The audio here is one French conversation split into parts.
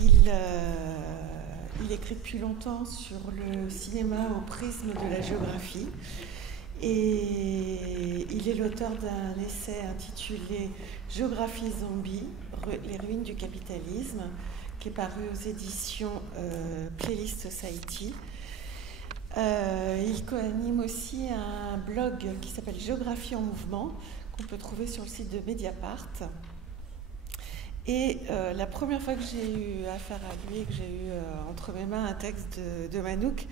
Il écrit depuis longtemps sur le cinéma au prisme de la géographie et il est l'auteur d'un essai intitulé Géographie zombie, les ruines du capitalisme, qui est paru aux éditions Playlist Society. Il co-anime aussi un blog qui s'appelle Géographie en mouvement, qu'on peut trouver sur le site de Mediapart. Et la première fois que j'ai eu affaire à lui, que j'ai eu entre mes mains un texte de Manouk,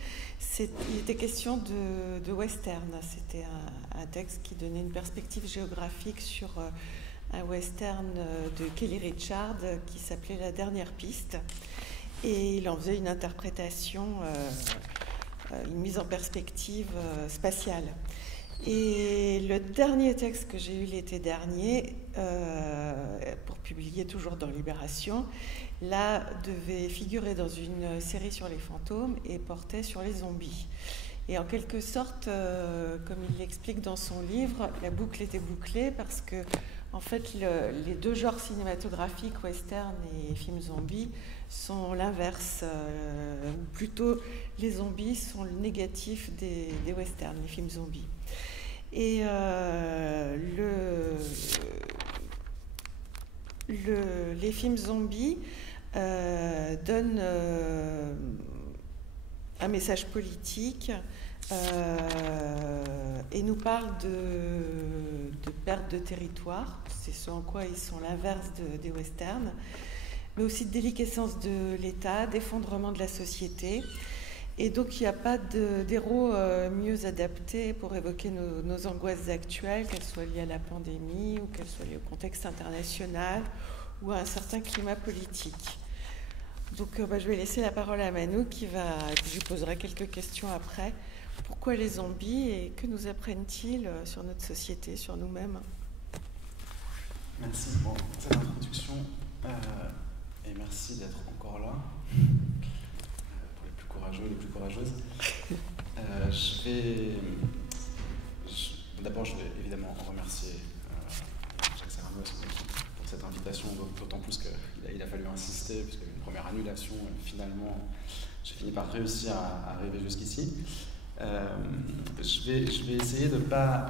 il était question de western. C'était un texte qui donnait une perspective géographique sur un western de Kelly Richard qui s'appelait La dernière piste. Et il en faisait une interprétation, une mise en perspective spatiale. Et le dernier texte que j'ai eu l'été dernier, pour publier toujours dans Libération, là devait figurer dans une série sur les fantômes et portait sur les zombies. Et en quelque sorte, comme il l'explique dans son livre, la boucle était bouclée parce que, en fait, les deux genres cinématographiques, western et films zombies, sont l'inverse. Plutôt, les zombies sont le négatif des westerns, les films zombies. Et les films zombies donnent un message politique et nous parlent de perte de territoire. C'est ce en quoi ils sont l'inverse des westerns, mais aussi de déliquescence de l'État, d'effondrement de la société. Et donc il n'y a pas d'héros mieux adaptés pour évoquer nos angoisses actuelles, qu'elles soient liées à la pandémie ou qu'elles soient liées au contexte international ou à un certain climat politique. Donc je vais laisser la parole à Manu je lui poserai quelques questions après. Pourquoi les zombies et que nous apprennent-ils sur notre société, sur nous-mêmes? Merci pour cette introduction et merci d'être encore là. Les plus courageuses. D'abord, je vais évidemment remercier Jacques Serrano et son équipe pour cette invitation, d'autant plus qu'il a fallu insister, puisqu'il y a eu une première annulation, et finalement, j'ai fini par réussir à arriver jusqu'ici. Je vais essayer de pas...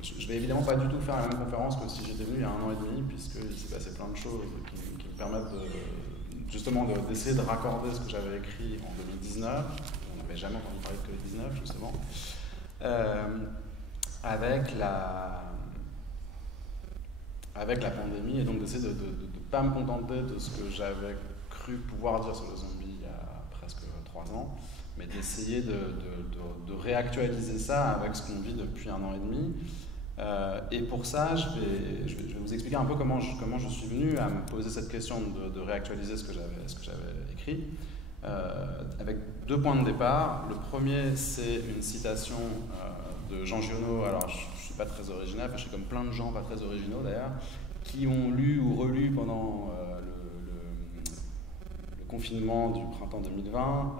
je vais évidemment pas du tout faire la même conférence que si j'étais venu il y a 1 an et demi, puisqu'il s'est passé plein de choses qui me permettent justement d'essayer de raccorder ce que j'avais écrit en 2019, on n'avait jamais entendu parler de Covid-19 justement, avec la pandémie, et donc d'essayer de ne pas me contenter de ce que j'avais cru pouvoir dire sur le zombie il y a presque 3 ans, mais d'essayer de réactualiser ça avec ce qu'on vit depuis 1 an et demi. Et pour ça, je vais vous expliquer un peu comment je suis venu à me poser cette question de réactualiser ce que j'avais écrit, avec 2 points de départ. Le premier, c'est une citation de Jean Giono. Alors, je ne suis pas très original, je suis comme plein de gens pas très originaux d'ailleurs, qui ont lu ou relu pendant le confinement du printemps 2020,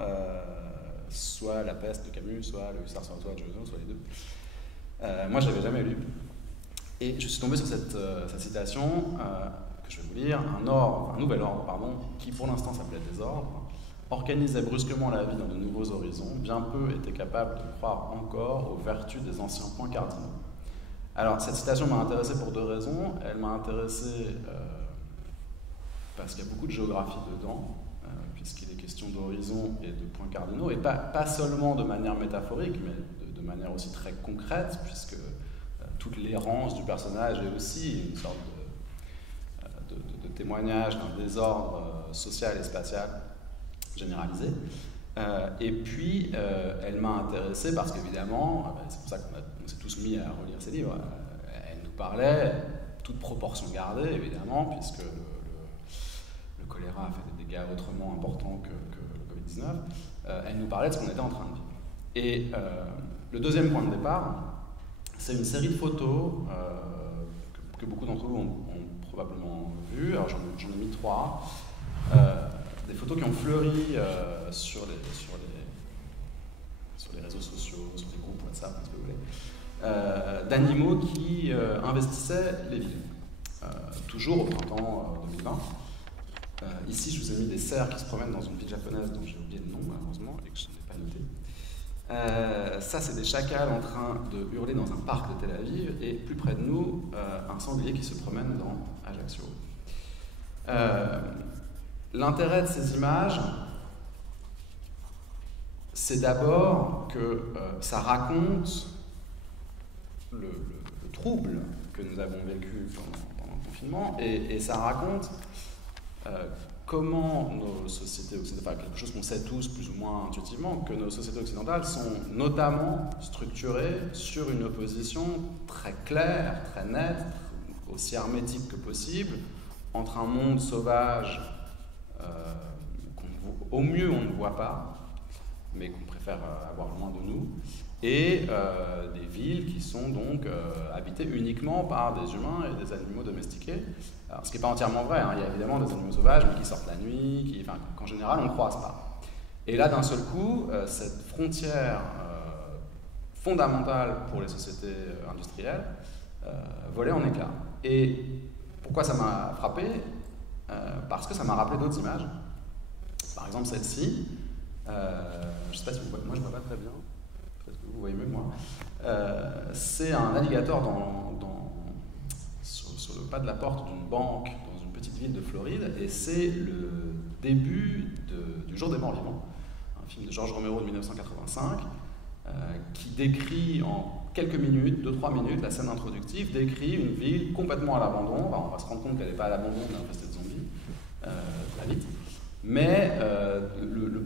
soit La peste de Camus, soit Le hussard sur la toit de Giono, soit les deux. Moi, je ne l'avais jamais lu. Et je suis tombé sur cette citation que je vais vous lire. Un nouvel ordre, qui pour l'instant s'appelait Désordre, organisait brusquement la vie dans de nouveaux horizons, bien peu étaient capables de croire encore aux vertus des anciens points cardinaux. Alors, cette citation m'a intéressé pour 2 raisons. Elle m'a intéressé parce qu'il y a beaucoup de géographie dedans, puisqu'il est question d'horizons et de points cardinaux, et pas seulement de manière métaphorique, mais de manière aussi très concrète, puisque toute l'errance du personnage est aussi une sorte de témoignage d'un désordre social et spatial généralisé. Et puis, elle m'a intéressé parce qu'évidemment, c'est pour ça qu'on s'est tous mis à relire ces livres, elle nous parlait, toute proportion gardée, évidemment, puisque le choléra a fait des dégâts autrement importants que le Covid-19, elle nous parlait de ce qu'on était en train de vivre. Et le deuxième point de départ, c'est une série de photos que beaucoup d'entre vous ont probablement vues. Alors j'en ai mis 3. Des photos qui ont fleuri sur les réseaux sociaux, sur les groupes WhatsApp, ce que vous voulez, d'animaux qui investissaient les villes. Toujours au printemps 2020. Ici, je vous ai mis des cerfs qui se promènent dans une ville japonaise dont j'ai oublié le nom, malheureusement, et que je n'ai pas noté. Ça, c'est des chacals en train de hurler dans un parc de Tel Aviv, et plus près de nous, un sanglier qui se promène dans Ajaccio. L'intérêt de ces images, c'est d'abord que ça raconte le trouble que nous avons vécu pendant le confinement, et ça raconte comment nos sociétés occidentales, quelque chose qu'on sait tous plus ou moins intuitivement, que nos sociétés occidentales sont notamment structurées sur une opposition très claire, très nette, aussi hermétique que possible, entre un monde sauvage qu'au mieux on ne voit pas, mais qu'on préfère avoir loin de nous, et des villes qui sont donc habitées uniquement par des humains et des animaux domestiqués. Alors, ce qui n'est pas entièrement vrai, hein. Il y a évidemment des animaux sauvages, mais qui sortent la nuit, qu'en général on ne croise pas. Et là, d'un seul coup, cette frontière fondamentale pour les sociétés industrielles volait en éclats. Et pourquoi ça m'a frappé? Parce que ça m'a rappelé d'autres images. Par exemple, celle-ci. Je ne sais pas si vous voyez, moi je ne vois pas très bien, peut-être que vous voyez mieux que moi. C'est un alligator sur le pas de la porte d'une banque dans une petite ville de Floride, et c'est le début du Jour des morts vivants, un film de George Romero de 1985, qui décrit en quelques minutes, 2-3 minutes, la scène introductive, décrit une ville complètement à l'abandon. On va se rendre compte qu'elle n'est pas à l'abandon, mais infestée de zombies, très vite. Mais la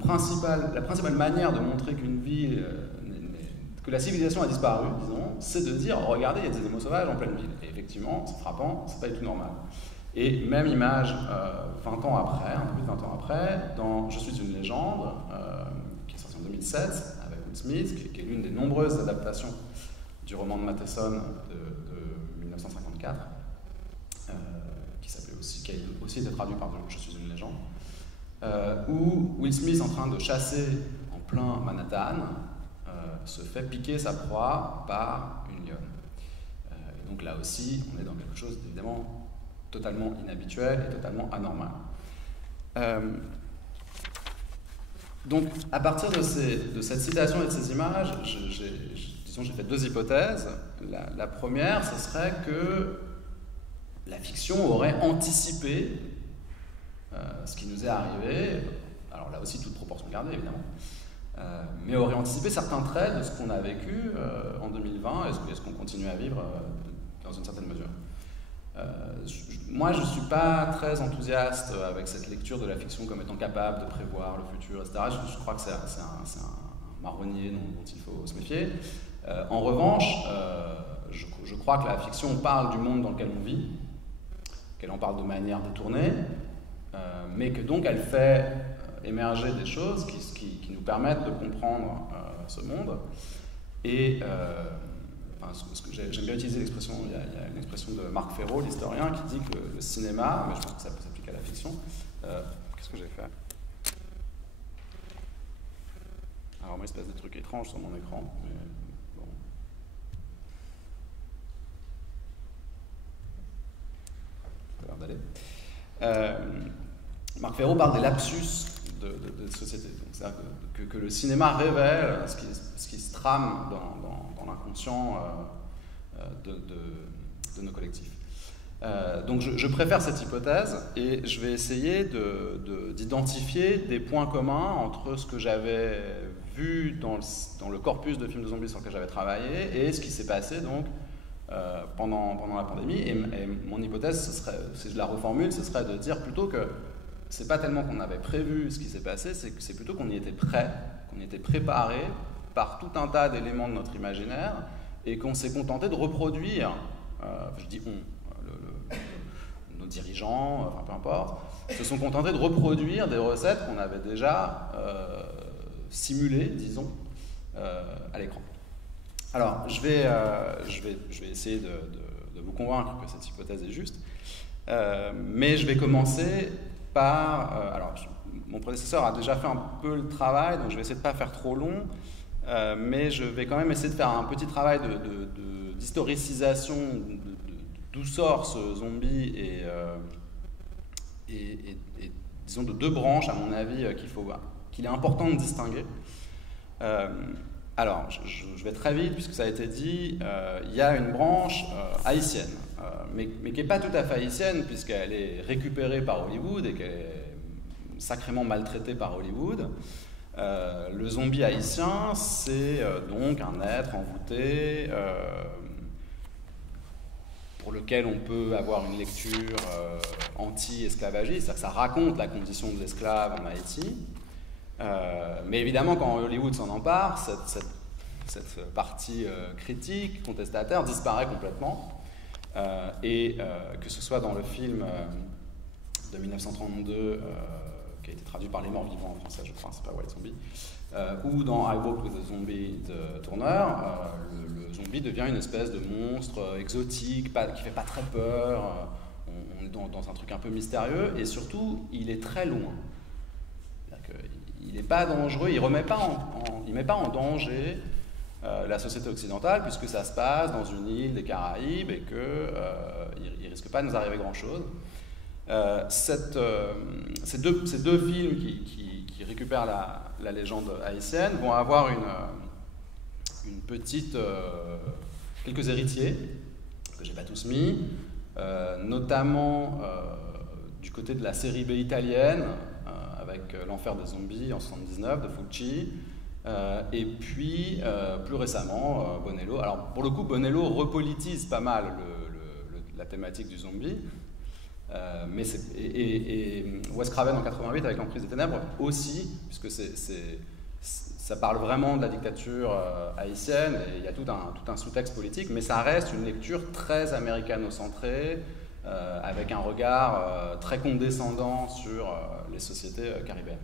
principale manière de montrer qu'une ville, que la civilisation a disparu, disons, c'est de dire, regardez, il y a des animaux sauvages en pleine ville. Et effectivement, c'est frappant, c'est pas du tout normal. Et même image, 20 ans après, un peu plus de 20 ans après, dans Je suis une légende, qui est sorti en 2007, avec Will Smith, qui est l'une des nombreuses adaptations du roman de Matheson de 1954, qui a aussi été traduit par Je suis une légende. Où Will Smith, en train de chasser en plein Manhattan, se fait piquer sa proie par une lionne. Et donc là aussi, on est dans quelque chose d'évidemment totalement inhabituel et totalement anormal. Donc, à partir de cette citation et de ces images, j'ai fait deux hypothèses. La première, ce serait que la fiction aurait anticipé ce qui nous est arrivé, alors là aussi toute proportion gardée évidemment, mais aurait anticipé certains traits de ce qu'on a vécu en 2020 et ce qu'on continue à vivre dans une certaine mesure. Moi je ne suis pas très enthousiaste avec cette lecture de la fiction comme étant capable de prévoir le futur, etc. Je crois que c'est un marronnier dont il faut se méfier. En revanche, je crois que la fiction parle du monde dans lequel on vit, qu'elle en parle de manière détournée, mais que donc elle fait émerger des choses qui nous permettent de comprendre ce monde. Et j'aime bien utiliser l'expression, il y a une expression de Marc Ferro, l'historien, qui dit que le cinéma, mais je pense que ça peut s'appliquer à la fiction. Qu'est-ce que j'ai fait? Alors moi, il se passe des trucs étranges sur mon écran, mais bon. Ça a l'air d'aller. Marc Ferro parle des lapsus de société. C'est-à-dire que le cinéma révèle ce qui se trame dans l'inconscient de nos collectifs. Donc je préfère cette hypothèse et je vais essayer d'identifier des points communs entre ce que j'avais vu dans le corpus de films de zombies sur lequel j'avais travaillé et ce qui s'est passé donc pendant la pandémie. Et mon hypothèse, si je la reformule, ce serait de dire plutôt que c'est pas tellement qu'on avait prévu ce qui s'est passé, c'est plutôt qu'on y était prêt, qu'on y était préparé par tout un tas d'éléments de notre imaginaire et qu'on s'est contenté de reproduire, je dis nos dirigeants, enfin peu importe, se sont contentés de reproduire des recettes qu'on avait déjà simulées, disons, à l'écran. Alors, je vais essayer de vous convaincre que cette hypothèse est juste, mais je vais commencer par... alors, mon prédécesseur a déjà fait un peu le travail, donc je vais essayer de ne pas faire trop long, mais je vais quand même essayer de faire un petit travail d'historicisation d'où sort ce zombie disons, de deux branches, à mon avis, qu'il est important de distinguer. Alors, je vais très vite, puisque ça a été dit, il y a une branche haïtienne, mais qui n'est pas tout à fait haïtienne, puisqu'elle est récupérée par Hollywood et qu'elle est sacrément maltraitée par Hollywood. Le zombie haïtien, c'est donc un être envoûté, pour lequel on peut avoir une lecture anti-esclavagiste, c'est-à-dire que ça raconte la condition de l'esclave en Haïti. Mais évidemment, quand Hollywood s'en empare, cette partie critique, contestataire, disparaît complètement. Que ce soit dans le film de 1932, qui a été traduit par Les Morts Vivants en français, je crois, c'est pas White Zombie, ou dans I Walked with a Zombie de Turner, le zombie devient une espèce de monstre exotique, qui fait pas très peur, on est dans un truc un peu mystérieux, et surtout, il est très loin. Il n'est pas dangereux, il ne met pas en danger la société occidentale, puisque ça se passe dans une île des Caraïbes et qu'il ne risque pas de nous arriver grand-chose. Ces deux films qui récupèrent la légende haïtienne vont avoir une petite... quelques héritiers, que je n'ai pas tous mis, notamment du côté de la série B italienne, avec L'Enfer des zombies en 1979 de Fulci, et puis plus récemment Bonello. Alors pour le coup, Bonello repolitise pas mal la thématique du zombie, et Wes Craven en 88 avec L'Emprise des ténèbres aussi, puisque ça parle vraiment de la dictature haïtienne, et il y a tout un sous-texte politique, mais ça reste une lecture très américano-centrée, avec un regard très condescendant sur les sociétés caribéennes.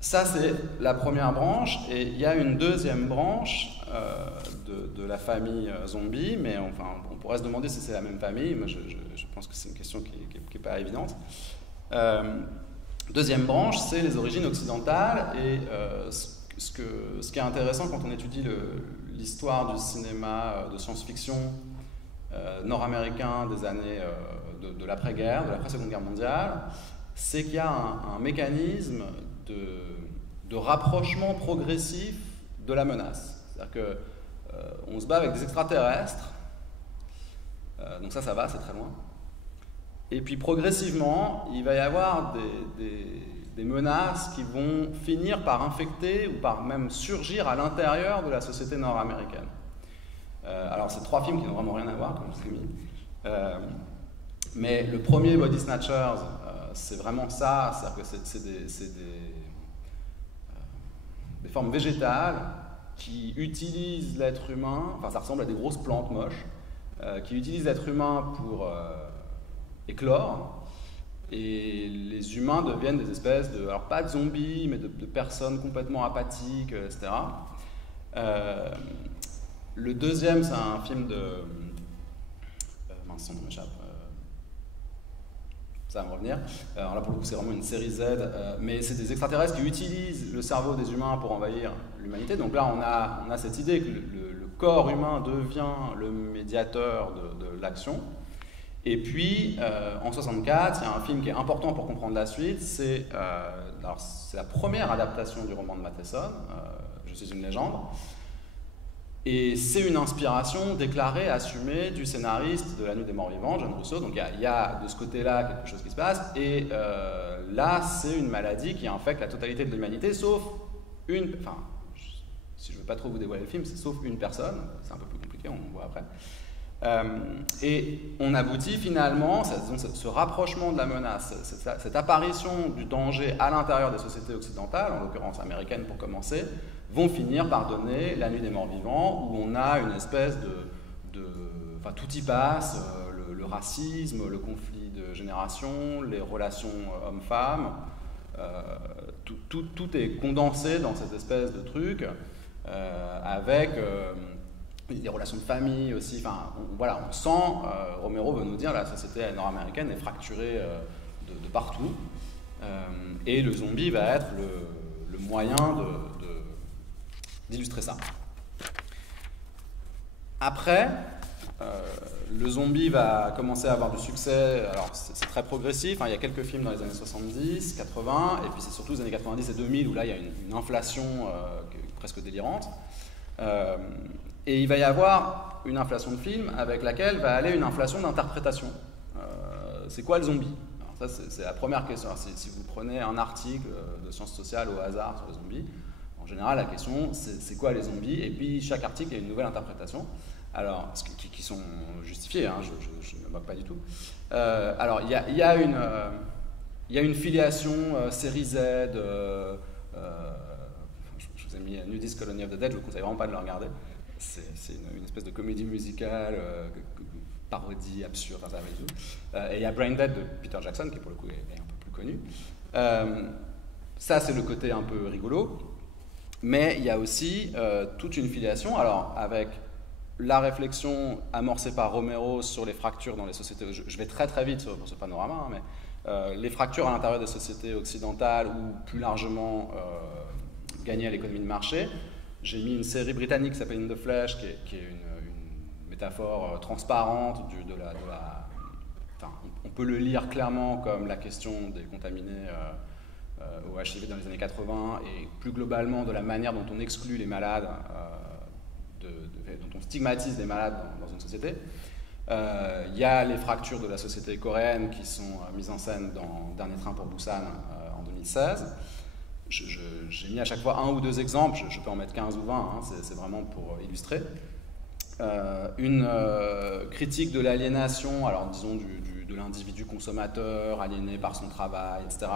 Ça, c'est la première branche, et il y a une deuxième branche de la famille zombie, mais enfin, on pourrait se demander si c'est la même famille, mais je pense que c'est une question qui n'est pas évidente. Deuxième branche, c'est les origines occidentales, et ce qui est intéressant quand on étudie l'histoire du cinéma de science-fiction nord-américain des années de l'après-guerre, de l'après-seconde guerre mondiale, c'est qu'il y a un mécanisme de rapprochement progressif de la menace. C'est-à-dire qu'on se bat avec des extraterrestres, donc ça va, c'est très loin. Et puis progressivement, il va y avoir des menaces qui vont finir par infecter ou par même surgir à l'intérieur de la société nord-américaine. Alors c'est trois films qui n'ont vraiment rien à voir, comme je vous ai mis. Mais le premier, Body Snatchers, c'est vraiment ça, c'est-à-dire que c'est des formes végétales qui utilisent l'être humain, enfin ça ressemble à des grosses plantes moches, qui utilisent l'être humain pour éclore, et les humains deviennent des espèces de, alors pas de zombies, mais de personnes complètement apathiques, etc. Le deuxième, c'est un film de... mince, son nom m'échappe. Ça va me revenir. Alors là, pour le coup, c'est vraiment une série Z, mais c'est des extraterrestres qui utilisent le cerveau des humains pour envahir l'humanité. Donc là, on a cette idée que le corps humain devient le médiateur de l'action. Et puis, en 1964, il y a un film qui est important pour comprendre la suite. C'est la première adaptation du roman de Matheson, Je suis une légende. Et c'est une inspiration déclarée, assumée du scénariste de La Nuit des Morts Vivants, John Russo. Donc il y a de ce côté-là quelque chose qui se passe. Et là, c'est une maladie qui infecte la totalité de l'humanité, sauf une... Enfin, si je ne veux pas trop vous dévoiler le film, c'est sauf une personne. C'est un peu plus compliqué, on voit après. Et on aboutit finalement, ce rapprochement de la menace, cette apparition du danger à l'intérieur des sociétés occidentales, en l'occurrence américaines pour commencer, vont finir par donner La Nuit des Morts Vivants, où on a une espèce enfin, tout y passe, le racisme, le conflit de génération, les relations hommes-femmes, tout est condensé dans cette espèce de truc, avec les relations de famille aussi. Enfin, on sent, Romero veut nous dire, la société nord-américaine est fracturée de partout, et le zombie va être le moyen d'illustrer ça. Après, le zombie va commencer à avoir du succès. Alors c'est très progressif, hein. Il y a quelques films dans les années 70, 80, et puis c'est surtout les années 90 et 2000 où là il y a une inflation presque délirante. Et il va y avoir une inflation de films avec laquelle va aller une inflation d'interprétation. C'est quoi le zombie? Alors ça c'est la première question. Alors, si vous prenez un article de sciences sociales au hasard sur les zombies, en général la question c'est quoi les zombies? Et puis chaque article a une nouvelle interprétation. Alors, qui sont justifiés, hein, je ne me moque pas du tout. Alors, il y a une filiation série Z. Je vous ai mis Nudist Colony of the Dead, je vous conseille vraiment pas de le regarder. C'est une espèce de comédie musicale, parodie absurde, ça va et tout. Et il y a Brain Dead de Peter Jackson, qui pour le coup est un peu plus connu. Ça, c'est le côté un peu rigolo. Mais il y a aussi toute une filiation, alors avec la réflexion amorcée par Romero sur les fractures dans les sociétés, je vais très très vite sur ce panorama, hein, mais les fractures à l'intérieur des sociétés occidentales ou plus largement gagnées à l'économie de marché. J'ai mis une série britannique qui s'appelle In the Flesh, qui est une métaphore transparente enfin, on peut le lire clairement comme la question des contaminés au HIV dans les années 80 et plus globalement de la manière dont on exclut les malades, dont on stigmatise les malades dans une société. Il y a les fractures de la société coréenne qui sont mises en scène dans Dernier train pour Busan en 2016. J'ai mis à chaque fois un ou deux exemples, je peux en mettre 15 ou 20, hein, c'est vraiment pour illustrer. Une critique de l'aliénation, alors disons de l'individu consommateur, aliéné par son travail, etc.,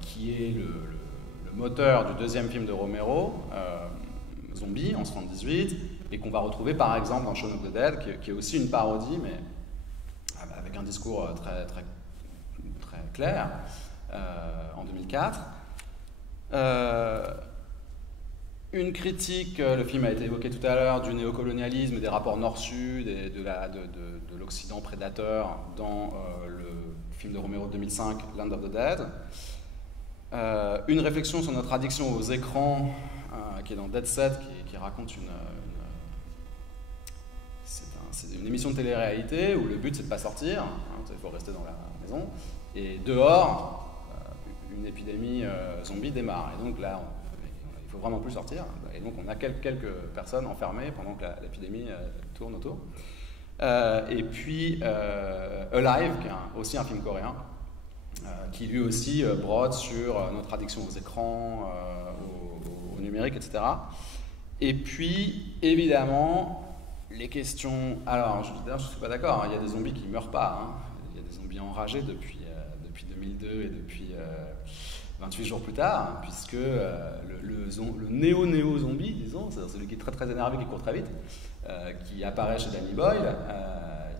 qui est le moteur du deuxième film de Romero, Zombie, en 1978, et qu'on va retrouver par exemple dans Shaun of the Dead, qui est aussi une parodie, mais avec un discours très, très, très clair, en 2004. Une critique, le film a été évoqué tout à l'heure, du néocolonialisme, des rapports nord-sud et de l'Occident prédateur dans le film de Romero de 2005, Land of the Dead. Une réflexion sur notre addiction aux écrans, qui est dans Dead Set, qui raconte c'est une émission de télé-réalité où le but c'est de ne pas sortir, hein, il faut rester dans la maison, et dehors, une épidémie zombie démarre. Et donc là, il ne faut vraiment plus sortir. Et donc on a quelques personnes enfermées pendant que l'épidémie tourne autour. Et puis Alive, qui est aussi un film coréen, qui lui aussi brode sur notre addiction aux écrans, au numérique, etc. Et puis, évidemment, les questions... Alors, je ne suis pas d'accord, hein, il y a des zombies qui ne meurent pas. Hein. Il y a des zombies enragés depuis 2002 et depuis 28 jours plus tard, hein, puisque le néo-zombie, disons, c'est celui qui est très très énervé, qui court très vite, qui apparaît chez Danny Boyle,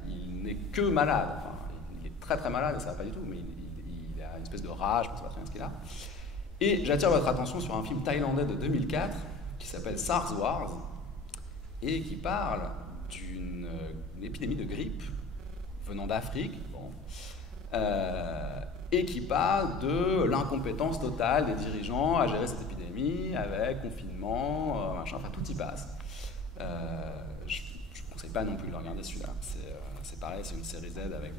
il n'est que malade. Enfin, il est très très malade, ça ne va pas du tout, mais il a une espèce de rage, je ne sais pas très bien ce qu'il a. Et j'attire votre attention sur un film thaïlandais de 2004 qui s'appelle SARS Wars et qui parle d'une épidémie de grippe venant d'Afrique, et qui parle de l'incompétence totale des dirigeants à gérer cette épidémie avec confinement, machin, enfin tout y passe. Je ne vous conseille pas non plus de le regarder celui-là, c'est pareil, c'est une série Z avec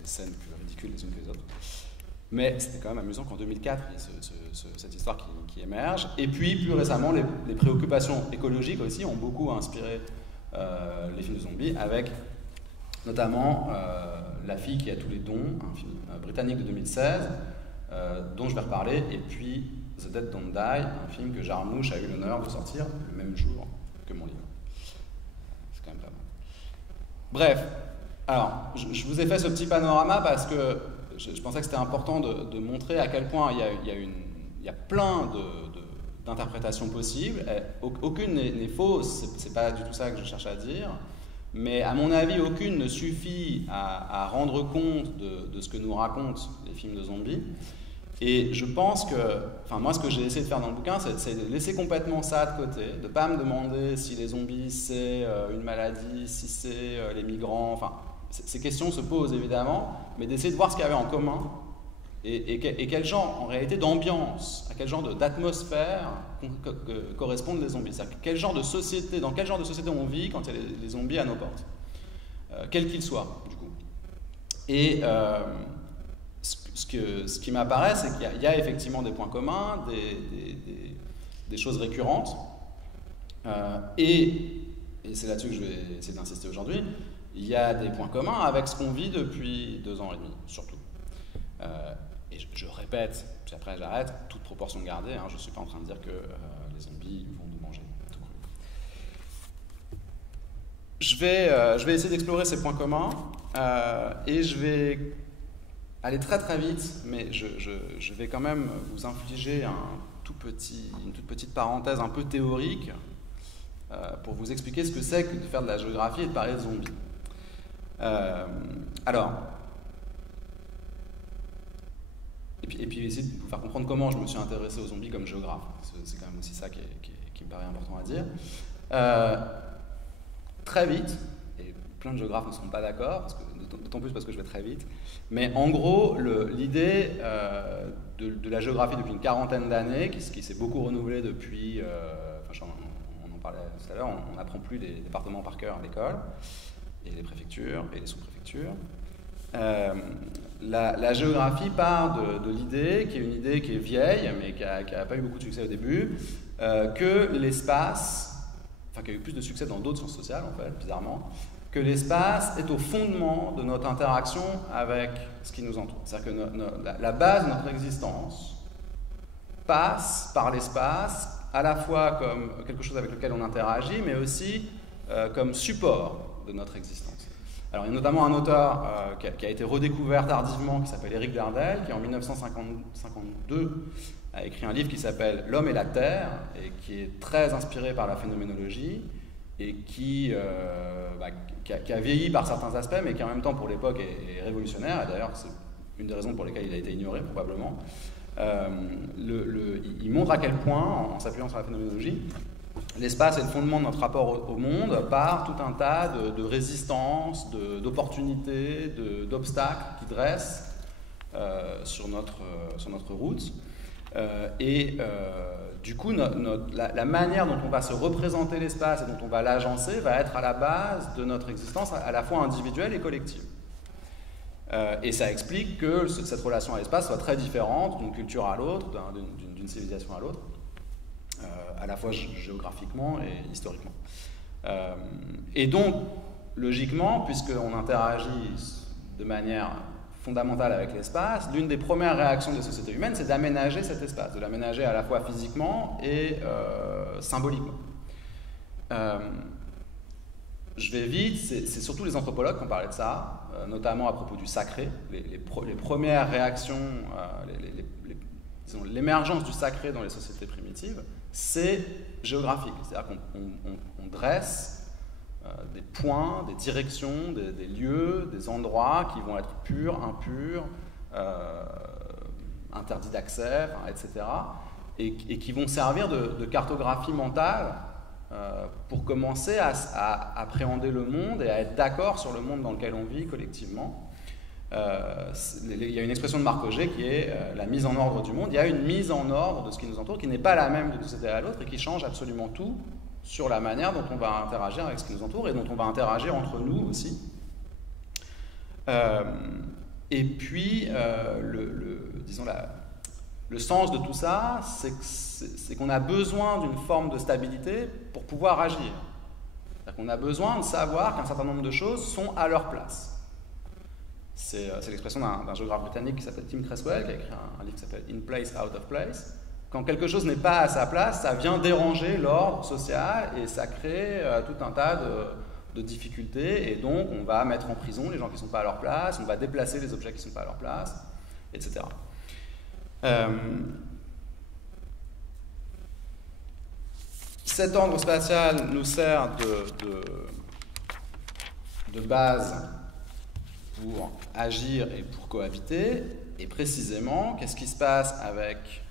des scènes plus ridicules les unes que les autres. Mais c'était quand même amusant qu'en 2004, il y ait cette histoire qui émerge. Et puis, plus récemment, les préoccupations écologiques aussi ont beaucoup inspiré les films de zombies, avec notamment La fille qui a tous les dons, un film britannique de 2016, dont je vais reparler, et puis The Dead Don't Die, un film que Jarmusch a eu l'honneur de sortir le même jour que mon livre. C'est quand même pas mal. Bref, alors, je vous ai fait ce petit panorama parce que je pensais que c'était important de montrer à quel point il y a plein d'interprétations possibles. Aucune n'est fausse, c'est pas du tout ça que je cherche à dire. Mais à mon avis, aucune ne suffit à rendre compte de ce que nous racontent les films de zombies. Et je pense que, enfin moi ce que j'ai essayé de faire dans le bouquin, c'est de laisser complètement ça de côté, de ne pas me demander si les zombies c'est une maladie, si c'est les migrants, enfin ces questions se posent évidemment, mais d'essayer de voir ce qu'il y avait en commun Et quel genre, en réalité, d'ambiance, à quel genre d'atmosphère correspondent les zombies. C'est-à-dire quel genre de société, dans quel genre de société on vit quand il y a les zombies à nos portes, quels qu'ils soient, du coup. Et ce qui m'apparaît, c'est qu'il y a effectivement des points communs, des choses récurrentes, et c'est là-dessus que je vais essayer d'insister aujourd'hui, il y a des points communs avec ce qu'on vit depuis 2 ans et demi, surtout. Et je répète, puis après j'arrête, toute proportion gardée, hein, je ne suis pas en train de dire que les zombies vont nous manger tout cru. Je vais essayer d'explorer ces points communs, et je vais aller très très vite, mais je vais quand même vous infliger une toute petite parenthèse un peu théorique pour vous expliquer ce que c'est que de faire de la géographie et de parler de zombies. Alors, et puis essayer de vous faire comprendre comment je me suis intéressé aux zombies comme géographe. C'est quand même aussi ça qui me paraît important à dire. Très vite, et plein de géographes ne seront pas d'accord, d'autant plus parce que je vais très vite, mais en gros, l'idée de la géographie depuis une quarantaine d'années, qui s'est beaucoup renouvelée depuis, on en parlait tout à l'heure, on n'apprend plus les départements par cœur à l'école, et les préfectures, et les sous-préfectures. La géographie part de l'idée, qui est une idée qui est vieille, mais qui n'a pas eu beaucoup de succès au début, que l'espace, qui a eu plus de succès dans d'autres sciences sociales, en fait, bizarrement, que l'espace est au fondement de notre interaction avec ce qui nous entoure. C'est-à-dire que la base de notre existence passe par l'espace, à la fois comme quelque chose avec lequel on interagit, mais aussi comme support de notre existence. Alors, il y a notamment un auteur qui a été redécouvert tardivement, qui s'appelle Éric Dardel, qui en 1952 a écrit un livre qui s'appelle « L'homme et la Terre », et qui est très inspiré par la phénoménologie, et qui a vieilli par certains aspects, mais qui en même temps, pour l'époque, est révolutionnaire, et d'ailleurs, c'est une des raisons pour lesquelles il a été ignoré, probablement. Il montre à quel point, en s'appuyant sur la phénoménologie, l'espace est le fondement de notre rapport au monde par tout un tas de résistances, d'opportunités, d'obstacles qui dressent sur notre route. Du coup, la manière dont on va se représenter l'espace et dont on va l'agencer va être à la base de notre existence à la fois individuelle et collective. Et ça explique que cette relation à l'espace soit très différente d'une culture à l'autre, d'une civilisation à l'autre. À la fois géographiquement et historiquement. Et donc, logiquement, puisqu'on interagit de manière fondamentale avec l'espace, l'une des premières réactions des sociétés humaines, c'est d'aménager cet espace, de l'aménager à la fois physiquement et symboliquement. Je vais vite, c'est surtout les anthropologues qui ont parlé de ça, notamment à propos du sacré. Les premières réactions, l'émergence du sacré dans les sociétés primitives, c'est géographique, c'est-à-dire qu'on dresse des points, des directions, des lieux, des endroits qui vont être purs, impurs, interdits d'accès, etc., et qui vont servir de cartographie mentale pour commencer à appréhender le monde et à être d'accord sur le monde dans lequel on vit collectivement. Il y a une expression de Marc Augé qui est la mise en ordre du monde. Il y a une mise en ordre de ce qui nous entoure qui n'est pas la même d'une société à l'autre et qui change absolument tout sur la manière dont on va interagir avec ce qui nous entoure et dont on va interagir entre nous aussi. Et puis, le sens de tout ça, c'est qu'on a besoin d'une forme de stabilité pour pouvoir agir. C'est-à-dire qu'on a besoin de savoir qu'un certain nombre de choses sont à leur place. C'est l'expression d'un géographe britannique qui s'appelle Tim Creswell, qui a écrit un livre qui s'appelle In Place, Out of Place. Quand quelque chose n'est pas à sa place, ça vient déranger l'ordre social et ça crée tout un tas de difficultés. Et donc, on va mettre en prison les gens qui ne sont pas à leur place, on va déplacer les objets qui ne sont pas à leur place, etc. Cet ordre spatial nous sert de base pour agir et pour cohabiter. Et précisément, qu'est-ce qui se passe avec,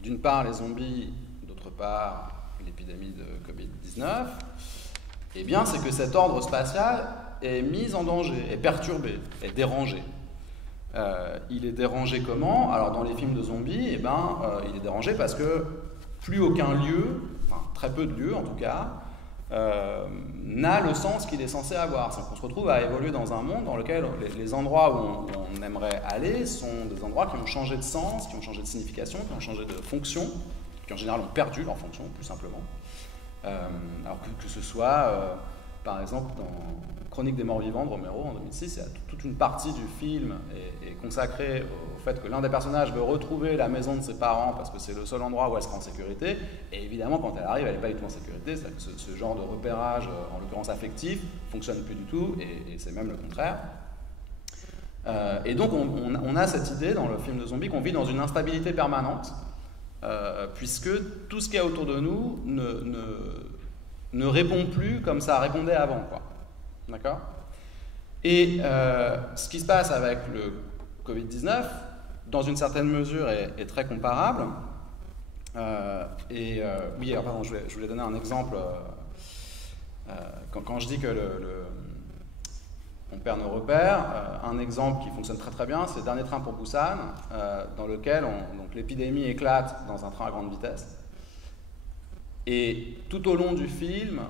d'une part, les zombies, d'autre part, l'épidémie de Covid-19 ? Eh bien, c'est que cet ordre spatial est mis en danger, est perturbé, est dérangé. Il est dérangé comment? Alors dans les films de zombies, il est dérangé parce que plus aucun lieu, enfin très peu de lieux en tout cas, n'a le sens qu'il est censé avoir. On se retrouve à évoluer dans un monde dans lequel les endroits où on aimerait aller sont des endroits qui ont changé de sens, qui ont changé de signification, qui ont changé de fonction, qui en général ont perdu leur fonction, plus simplement. Alors que ce soit, par exemple, dans Chronique des morts vivants de Romero en 2006, toute une partie du film est consacrée au fait que l'un des personnages veut retrouver la maison de ses parents parce que c'est le seul endroit où elle sera en sécurité. Et évidemment, quand elle arrive, elle n'est pas du tout en sécurité. C'est-à-dire que ce genre de repérage, en l'occurrence affectif, ne fonctionne plus du tout, et c'est même le contraire. Et donc, on a cette idée dans le film de zombies qu'on vit dans une instabilité permanente, puisque tout ce qu'il y a autour de nous ne répond plus comme ça répondait avant, quoi. D'accord? Et ce qui se passe avec le Covid-19, dans une certaine mesure, est très comparable. Oui, alors pardon, je voulais donner un exemple. Quand je dis que on perd nos repères, un exemple qui fonctionne très très bien, c'est le dernier train pour Busan, dans lequel donc l'épidémie éclate dans un train à grande vitesse. Et tout au long du film,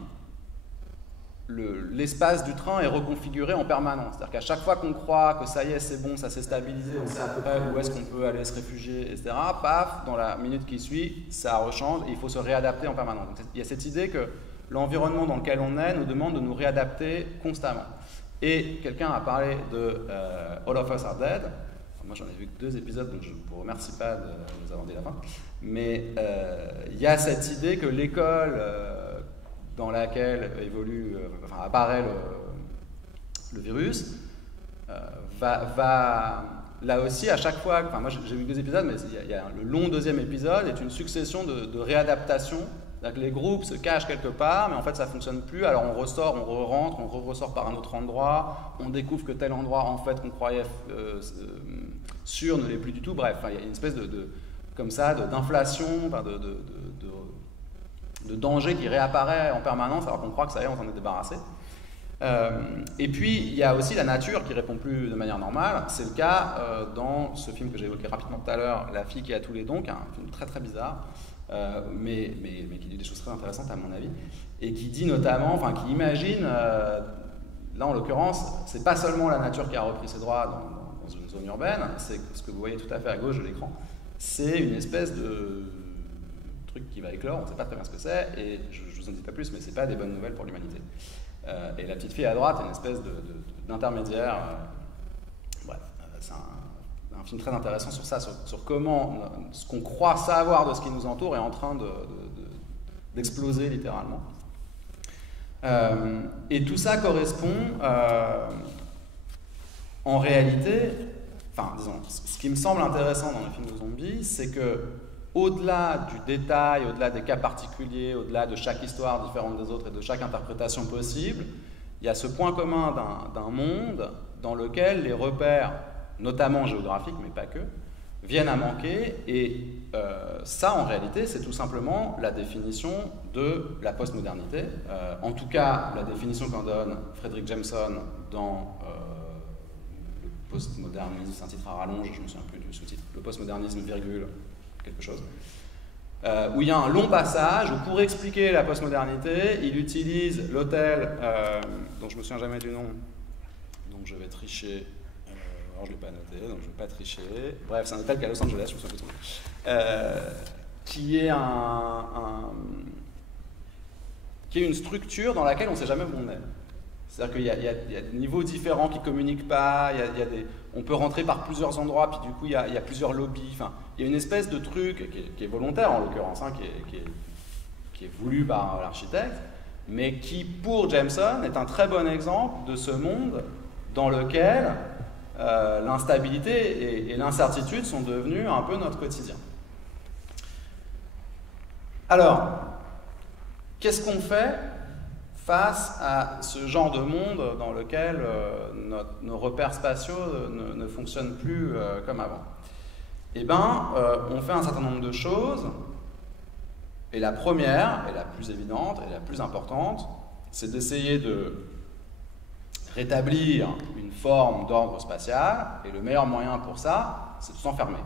l'espace du train est reconfiguré en permanence. C'est-à-dire qu'à chaque fois qu'on croit que ça y est, c'est bon, ça s'est stabilisé, on sait à peu près où est-ce qu'on peut aller se réfugier, etc., paf, dans la minute qui suit, ça rechange et il faut se réadapter en permanence. Donc, il y a cette idée que l'environnement dans lequel on est nous demande de nous réadapter constamment. Et quelqu'un a parlé de All of Us Are Dead. Moi, j'en ai vu que 2 épisodes, donc je ne vous remercie pas de nous avoir dit la fin. Mais il y a cette idée que l'école dans laquelle apparaît le virus va là aussi, à chaque fois, moi j'ai vu 2 épisodes, mais le long 2e épisode est une succession de réadaptations. C'est-à-dire que les groupes se cachent quelque part, mais en fait ça ne fonctionne plus, alors on ressort, on re-rentre, on ressort par un autre endroit, on découvre que tel endroit en fait qu'on croyait sûr ne l'est plus du tout. Bref, il y a une espèce d'inflation, de danger qui réapparaît en permanence alors qu'on croit que ça y est, on s'en est débarrassé. Et puis il y a aussi la nature qui répond plus de manière normale. C'est le cas dans ce film que j'ai évoqué rapidement tout à l'heure, La fille qui a tous les dons, qui est un film très très bizarre, mais qui dit des choses très intéressantes à mon avis, et qui dit notamment, qui imagine, là en l'occurrence, c'est pas seulement la nature qui a repris ses droits dans une zone urbaine, c'est ce que vous voyez tout à fait à gauche de l'écran, c'est une espèce de truc qui va éclore, on ne sait pas très bien ce que c'est, et je ne vous en dis pas plus, mais c'est pas des bonnes nouvelles pour l'humanité. Et la petite fille à droite est une espèce d'intermédiaire. Bref, c'est un film très intéressant sur ça, sur comment ce qu'on croit savoir de ce qui nous entoure est en train d'exploser littéralement. Et tout ça correspond en réalité, disons, ce qui me semble intéressant dans les films de zombies, c'est que au-delà du détail, au-delà des cas particuliers, au-delà de chaque histoire différente des autres et de chaque interprétation possible, il y a ce point commun d'un monde dans lequel les repères, notamment géographiques, mais pas que, viennent à manquer. Et ça, en réalité, c'est tout simplement la définition de la postmodernité. En tout cas, la définition qu'en donne Fredric Jameson dans le postmodernisme, c'est un titre à rallonge, je ne me souviens plus du sous-titre, le postmodernisme, virgule, quelque chose, où il y a un long passage où pour expliquer la postmodernité, il utilise l'hôtel, dont je ne me souviens jamais du nom, donc je vais tricher, alors je ne l'ai pas noté, donc je ne vais pas tricher, bref, c'est un hôtel qui est à Los Angeles, je me souviens plus de son nom, qui est une structure dans laquelle on ne sait jamais où on est. C'est-à-dire qu'il y a des niveaux différents qui ne communiquent pas, on peut rentrer par plusieurs endroits, puis du coup il y a plusieurs lobbies. Il y a une espèce de truc qui est volontaire en l'occurrence, qui est voulu par l'architecte, mais qui pour Jameson est un très bon exemple de ce monde dans lequel l'instabilité et l'incertitude sont devenus un peu notre quotidien. Alors, qu'est-ce qu'on fait face à ce genre de monde dans lequel nos repères spatiaux ne fonctionnent plus comme avant? Eh bien, on fait un certain nombre de choses, et la première, et la plus évidente, et la plus importante, c'est d'essayer de rétablir une forme d'ordre spatial, et le meilleur moyen pour ça, c'est de s'enfermer.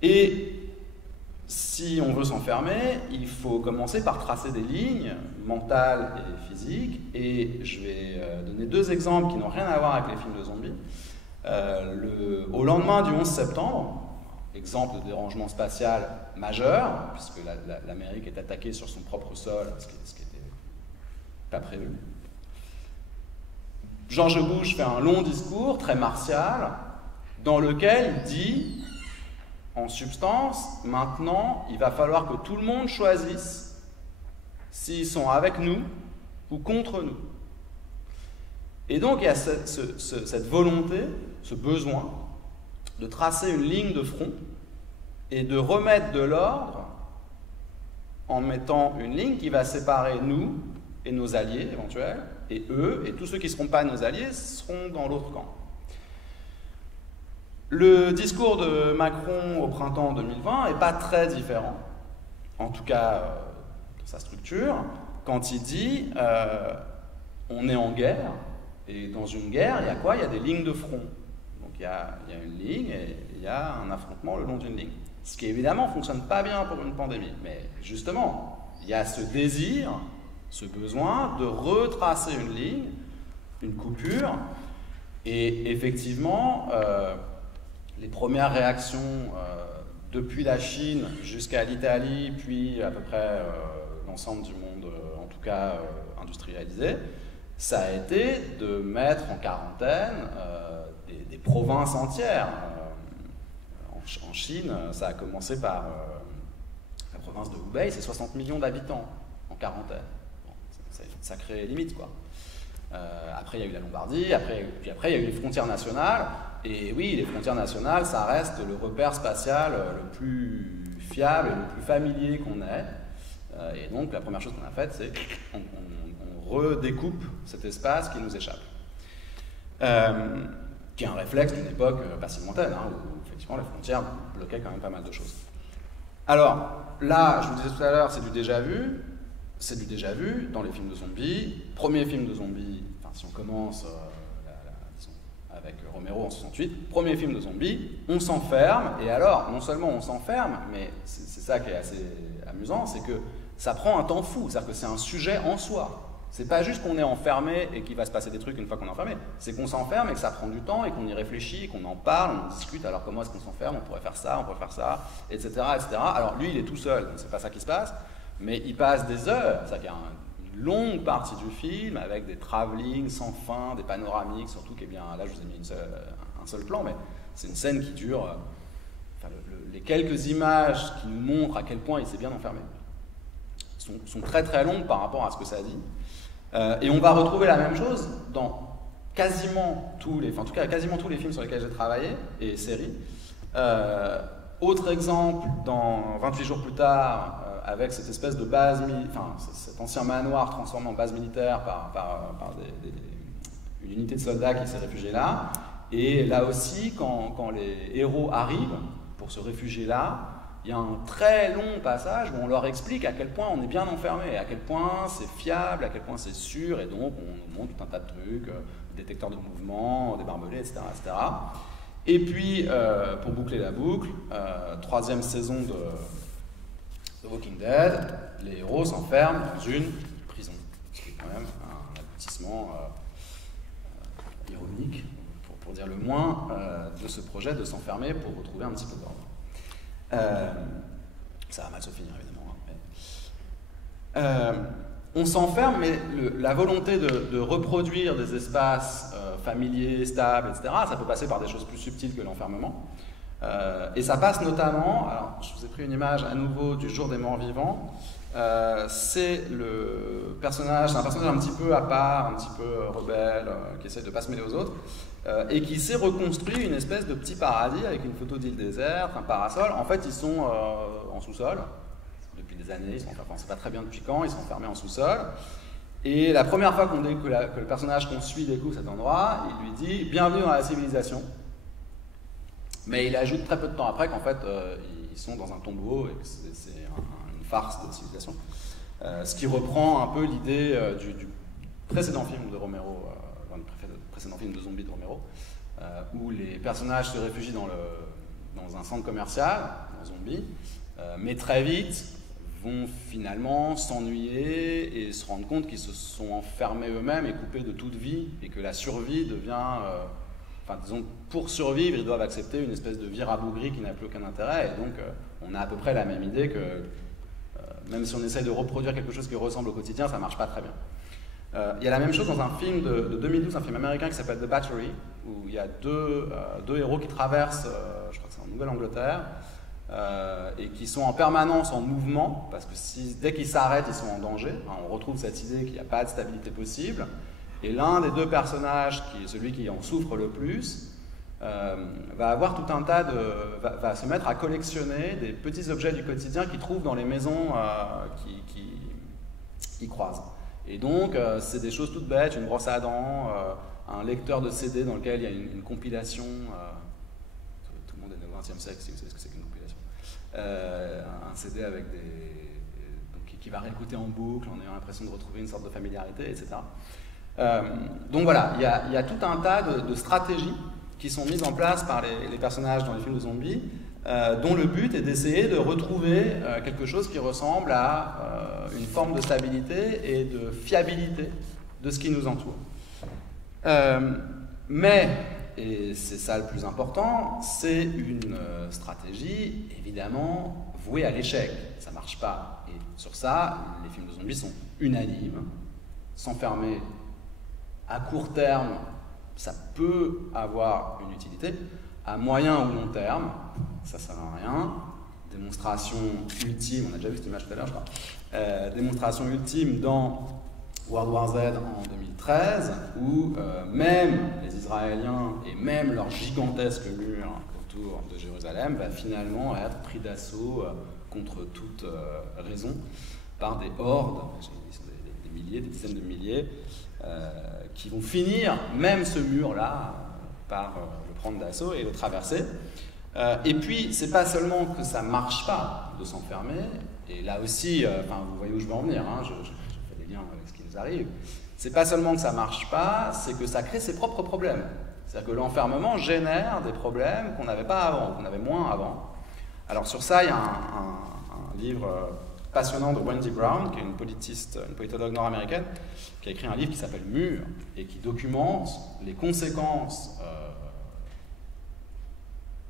Et si on veut s'enfermer, il faut commencer par tracer des lignes mentales et physiques, et je vais donner 2 exemples qui n'ont rien à voir avec les films de zombies. Au lendemain du 11 septembre, exemple de dérangement spatial majeur, puisque l'Amérique est attaquée sur son propre sol, ce qui n'était pas prévu. George Bush fait un long discours, très martial, dans lequel il dit, en substance, maintenant, il va falloir que tout le monde choisisse s'ils sont avec nous ou contre nous. Et donc, il y a cette volonté, ce besoin, de tracer une ligne de front et de remettre de l'ordre en mettant une ligne qui va séparer nous et nos alliés éventuels, et eux, et tous ceux qui ne seront pas nos alliés, seront dans l'autre camp. Le discours de Macron au printemps 2020 n'est pas très différent, en tout cas de sa structure, quand il dit on est en guerre, et dans une guerre, il y a quoi? Il y a des lignes de front. Donc il y a une ligne et il y a un affrontement le long d'une ligne. Ce qui évidemment ne fonctionne pas bien pour une pandémie, mais justement, il y a ce désir, ce besoin de retracer une ligne, une coupure, et effectivement, les premières réactions depuis la Chine jusqu'à l'Italie, puis à peu près l'ensemble du monde, en tout cas industrialisé, ça a été de mettre en quarantaine des provinces entières. En Chine, ça a commencé par la province de Hubei, c'est 60 millions d'habitants en quarantaine. Bon, c'est une sacrée limite, quoi. Après, il y a eu la Lombardie, puis après, il y a eu les frontières nationales. Et oui, les frontières nationales, ça reste le repère spatial le plus fiable et le plus familier qu'on ait. Et donc, la première chose qu'on a faite, c'est qu'on redécoupe cet espace qui nous échappe. Qui est un réflexe d'une époque pas si lointaine, hein, où effectivement les frontières bloquaient quand même pas mal de choses. Alors, là, je vous disais tout à l'heure, c'est du déjà vu. C'est du déjà vu dans les films de zombies. Premier film de zombies, enfin si on commence disons, avec Romero en 68, premier film de zombies, on s'enferme, et alors, non seulement on s'enferme, mais c'est ça qui est assez amusant, c'est que ça prend un temps fou, c'est-à-dire que c'est un sujet en soi. C'est pas juste qu'on est enfermé et qu'il va se passer des trucs une fois qu'on est enfermé, c'est qu'on s'enferme et que ça prend du temps et qu'on y réfléchit, qu'on en parle, on discute, alors comment est-ce qu'on s'enferme, on pourrait faire ça, etc., etc. Alors lui, il est tout seul, donc c'est pas ça qui se passe, mais il passe des heures, c'est-à-dire qu'il y a une longue partie du film avec des travelling sans fin, des panoramiques, surtout qui est bien, là je vous ai mis un seul plan, mais c'est une scène qui dure, les quelques images qui nous montrent à quel point il s'est bien enfermé sont très très longues par rapport à ce que ça dit. Et on va retrouver la même chose dans quasiment tous les films sur lesquels j'ai travaillé, et séries. Autre exemple, dans 28 jours plus tard, avec cette espèce de base, cet ancien manoir transformé en base militaire par une unité de soldats qui s'est réfugiée là. Et là aussi, quand les héros arrivent pour se réfugier là, il y a un très long passage où on leur explique à quel point on est bien enfermé, à quel point c'est fiable, à quel point c'est sûr, et donc on nous montre tout un tas de trucs, détecteurs de mouvement, des barbelés, etc., etc. Et puis, pour boucler la boucle, 3e saison de Walking Dead, les héros s'enferment dans une prison, ce qui est quand même un aboutissement ironique, pour dire le moins, de ce projet de s'enfermer pour retrouver un petit peu d'ordre. Ça va mal se finir évidemment. On s'enferme, mais la volonté de reproduire des espaces familiers, stables, etc., ça peut passer par des choses plus subtiles que l'enfermement. Et ça passe notamment, alors je vous ai pris une image à nouveau du Jour des morts vivants, c'est un personnage un petit peu à part, un petit peu rebelle, qui essaie de ne pas se mêler aux autres, et qui s'est reconstruit une espèce de petit paradis avec une photo d'île déserte, un parasol. En fait, ils sont en sous-sol, depuis des années, on ne sait pas très bien depuis quand, ils sont enfermés en sous-sol. Et la première fois que le personnage qu'on suit découvre cet endroit, il lui dit « Bienvenue dans la civilisation ». Mais il ajoute très peu de temps après qu'en fait, ils sont dans un tombeau et que c'est une farce de civilisation. Ce qui reprend un peu l'idée du précédent film de Romero, précédent film de zombies de Romero, où les personnages se réfugient dans un centre commercial, dans Zombie, mais très vite vont finalement s'ennuyer et se rendre compte qu'ils se sont enfermés eux-mêmes et coupés de toute vie, et que la survie devient... disons, pour survivre, ils doivent accepter une espèce de vie rabougrie qui n'a plus aucun intérêt, et donc on a à peu près la même idée que même si on essaye de reproduire quelque chose qui ressemble au quotidien, ça ne marche pas très bien. Il y a la même chose dans un film de 2012, un film américain qui s'appelle The Battery, où il y a deux héros qui traversent, je crois que c'est en Nouvelle-Angleterre, et qui sont en permanence en mouvement, parce que dès qu'ils s'arrêtent, ils sont en danger. On retrouve cette idée qu'il n'y a pas de stabilité possible. Et l'un des deux personnages, qui est celui qui en souffre le plus, va avoir tout un tas va se mettre à collectionner des petits objets du quotidien qu'il trouve dans les maisons qu'il croise. Et donc, c'est des choses toutes bêtes, une brosse à dents, un lecteur de CD dans lequel il y a une compilation. Tout le monde est au XXe siècle, si vous savez ce que c'est qu'une compilation. Un CD avec qui va réécouter en boucle en ayant l'impression de retrouver une sorte de familiarité, etc. Donc voilà, il y a tout un tas de stratégies qui sont mises en place par les personnages dans les films de zombies, dont le but est d'essayer de retrouver quelque chose qui ressemble à une forme de stabilité et de fiabilité de ce qui nous entoure. Mais, et c'est ça le plus important, c'est une stratégie évidemment vouée à l'échec. Ça ne marche pas. Et sur ça, les films de zombies sont unanimes. S'enfermer à court terme, ça peut avoir une utilité. À moyen ou long terme, ça ne sert à rien. Démonstration ultime, on a déjà vu cette image tout à l'heure, je crois. Démonstration ultime dans World War Z en 2013, où même les Israéliens et même leur gigantesque mur autour de Jérusalem va finalement être pris d'assaut contre toute raison par des hordes, des milliers, des dizaines de milliers, qui vont finir même ce mur-là par le prendre d'assaut et le traverser. Et puis, c'est pas seulement que ça marche pas de s'enfermer, et là aussi, vous voyez où je veux en venir, je fais des liens avec ce qui nous arrive. C'est pas seulement que ça marche pas, c'est que ça crée ses propres problèmes. C'est-à-dire que l'enfermement génère des problèmes qu'on n'avait pas avant, qu'on avait moins avant. Alors sur ça, il y a un livre passionnant de Wendy Brown, qui est une politologue nord-américaine, qui a écrit un livre qui s'appelle Mur, et qui documente les conséquences,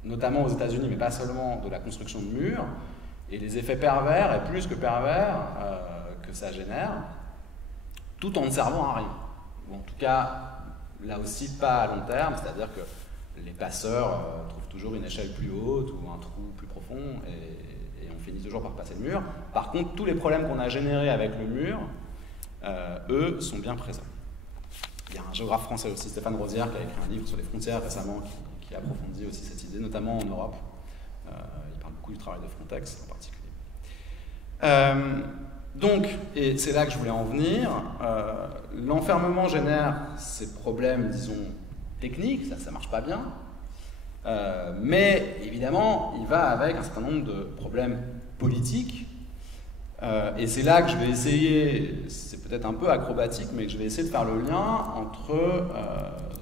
notamment aux États-Unis, mais pas seulement, de la construction de murs, et les effets pervers, et plus que pervers, que ça génère, tout en ne servant à rien. Ou en tout cas, là aussi, pas à long terme, c'est-à-dire que les passeurs trouvent toujours une échelle plus haute ou un trou plus profond, et on finit toujours par passer le mur. Par contre, tous les problèmes qu'on a générés avec le mur, eux, sont bien présents. Il y a un géographe français aussi, Stéphane Rosière, qui a écrit un livre sur les frontières récemment, qui approfondit aussi cette idée, notamment en Europe. Il parle beaucoup du travail de Frontex en particulier. Donc, et c'est là que je voulais en venir, l'enfermement génère ces problèmes, disons, techniques, ça ne marche pas bien, mais évidemment, il va avec un certain nombre de problèmes politiques, et c'est là que je vais essayer, c'est peut-être un peu acrobatique, mais que je vais essayer de faire le lien entre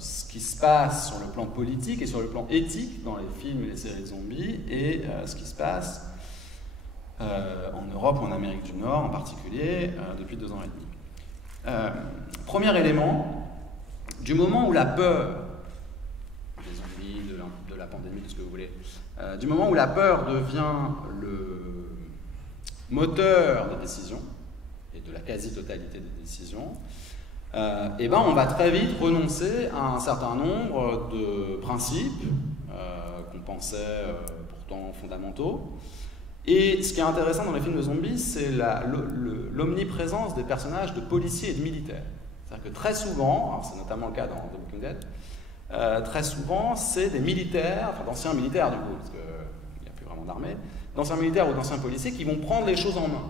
ce qui se passe sur le plan politique et sur le plan éthique dans les films et les séries de zombies, et ce qui se passe en Europe ou en Amérique du Nord en particulier, depuis 2 ans et demi. Premier élément, du moment où la peur des zombies, de la pandémie, de ce que vous voulez, du moment où la peur devient le moteur des décisions, et de la quasi-totalité des décisions, on va très vite renoncer à un certain nombre de principes qu'on pensait pourtant fondamentaux. Et ce qui est intéressant dans les films de zombies, c'est l'omniprésence des personnages de policiers et de militaires. C'est-à-dire que très souvent, c'est notamment le cas dans The Walking Dead, très souvent c'est des militaires, d'anciens militaires du coup, parce qu'il n'y a plus vraiment d'armée, d'anciens militaires ou d'anciens policiers qui vont prendre les choses en main.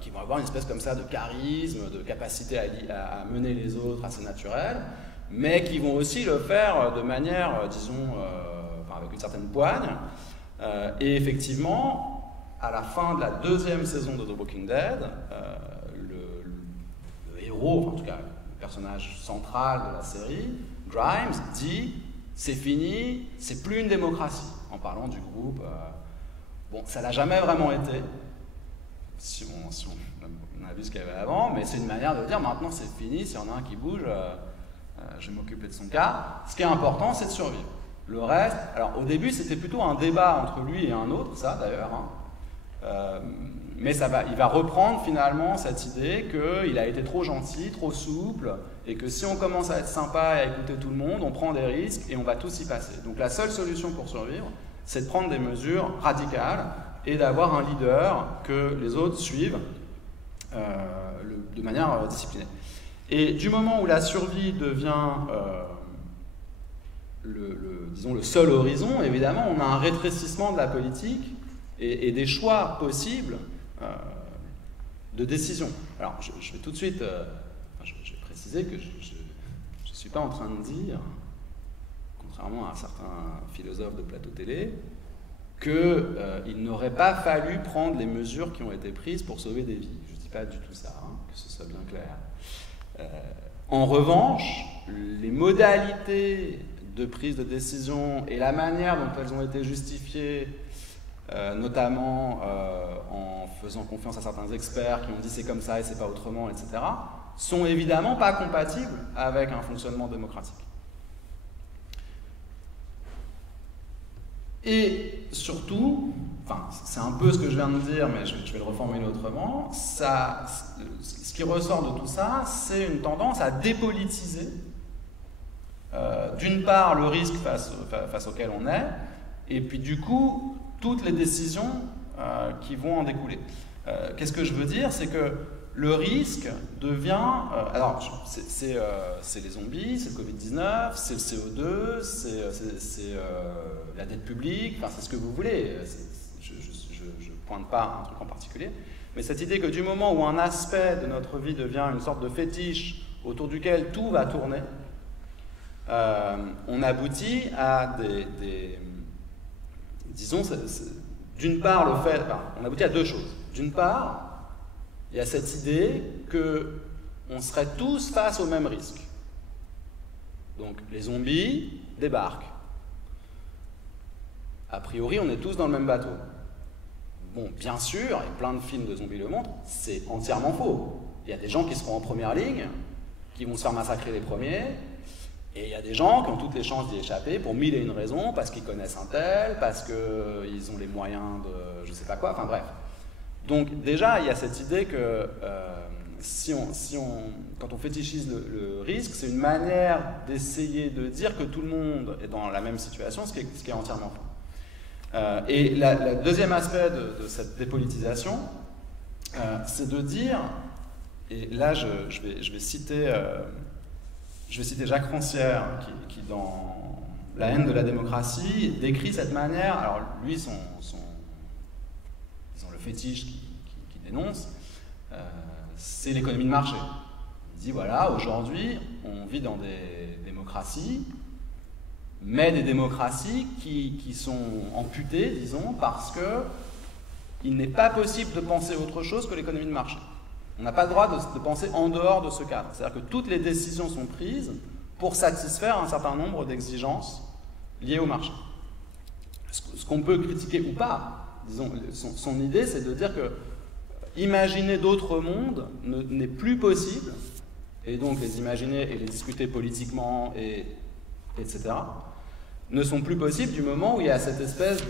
Qui vont avoir une espèce comme ça de charisme, de capacité à mener les autres assez naturelle, mais qui vont aussi le faire de manière, disons, avec une certaine poigne. Et effectivement, à la fin de la 2e saison de The Walking Dead, le héros, en tout cas le personnage central de la série, Grimes, dit « c'est fini, c'est plus une démocratie », en parlant du groupe. Bon, ça l'a jamais vraiment été, si on a vu ce qu'il y avait avant, mais c'est une manière de dire « maintenant c'est fini, s'il y en a un qui bouge, je vais m'occuper de son cas ». Ce qui est important, c'est de survivre. Le reste, alors au début c'était plutôt un débat entre lui et un autre, ça d'ailleurs, hein. Mais il va reprendre finalement cette idée qu'il a été trop gentil, trop souple, et que si on commence à être sympa et à écouter tout le monde, on prend des risques et on va tous y passer. Donc la seule solution pour survivre, c'est de prendre des mesures radicales et d'avoir un leader que les autres suivent de manière disciplinée. Et du moment où la survie devient disons le seul horizon, évidemment, on a un rétrécissement de la politique et des choix possibles de décision. Alors, je vais tout de suite je vais préciser que je ne suis pas en train de dire, contrairement à certains philosophes de plateau télé, qu'il n'aurait pas fallu prendre les mesures qui ont été prises pour sauver des vies. Je ne dis pas du tout ça, hein, que ce soit bien clair. En revanche, les modalités de prise de décision et la manière dont elles ont été justifiées, notamment en faisant confiance à certains experts qui ont dit c'est comme ça et c'est pas autrement, etc., sont évidemment pas compatibles avec un fonctionnement démocratique. Et surtout, enfin, c'est un peu ce que je viens de dire, mais je vais le reformuler autrement, ce qui ressort de tout ça, c'est une tendance à dépolitiser, d'une part, le risque face auquel on est, et puis du coup, toutes les décisions qui vont en découler. Qu'est-ce que je veux dire? C'est que le risque devient... alors, c'est les zombies, c'est le Covid-19, c'est le CO2, c'est la dette publique, enfin, c'est ce que vous voulez. Je ne pointe pas un truc en particulier. Mais cette idée que du moment où un aspect de notre vie devient une sorte de fétiche autour duquel tout va tourner, on aboutit à disons, d'une part, on aboutit à deux choses. D'une part, il y a cette idée qu'on serait tous face au même risque. Donc, les zombies débarquent. A priori, on est tous dans le même bateau. Bon, bien sûr, et plein de films de zombies le montrent, c'est entièrement faux. Il y a des gens qui seront en première ligne, qui vont se faire massacrer les premiers, et il y a des gens qui ont toutes les chances d'y échapper pour mille et une raisons, parce qu'ils connaissent un tel, parce qu'ils ont les moyens de je sais pas quoi, enfin bref. Donc déjà, il y a cette idée que quand on fétichise le risque, c'est une manière d'essayer de dire que tout le monde est dans la même situation, ce qui est entièrement faux. Et le deuxième aspect de cette dépolitisation, c'est de dire, et là je vais citer Jacques Rancière, qui dans La haine de la démocratie, décrit cette manière, alors lui, disons, le fétiche qu'il dénonce, c'est l'économie de marché. Il dit, voilà, aujourd'hui, on vit dans des démocraties, mais des démocraties qui sont amputées, disons, parce qu'il n'est pas possible de penser autre chose que l'économie de marché. On n'a pas le droit de penser en dehors de ce cadre. C'est-à-dire que toutes les décisions sont prises pour satisfaire un certain nombre d'exigences liées au marché. Ce qu'on peut critiquer ou pas, disons, son idée, c'est de dire que imaginer d'autres mondes n'est plus possible, et donc les imaginer et les discuter politiquement, etc., ne sont plus possibles du moment où il y a cette espèce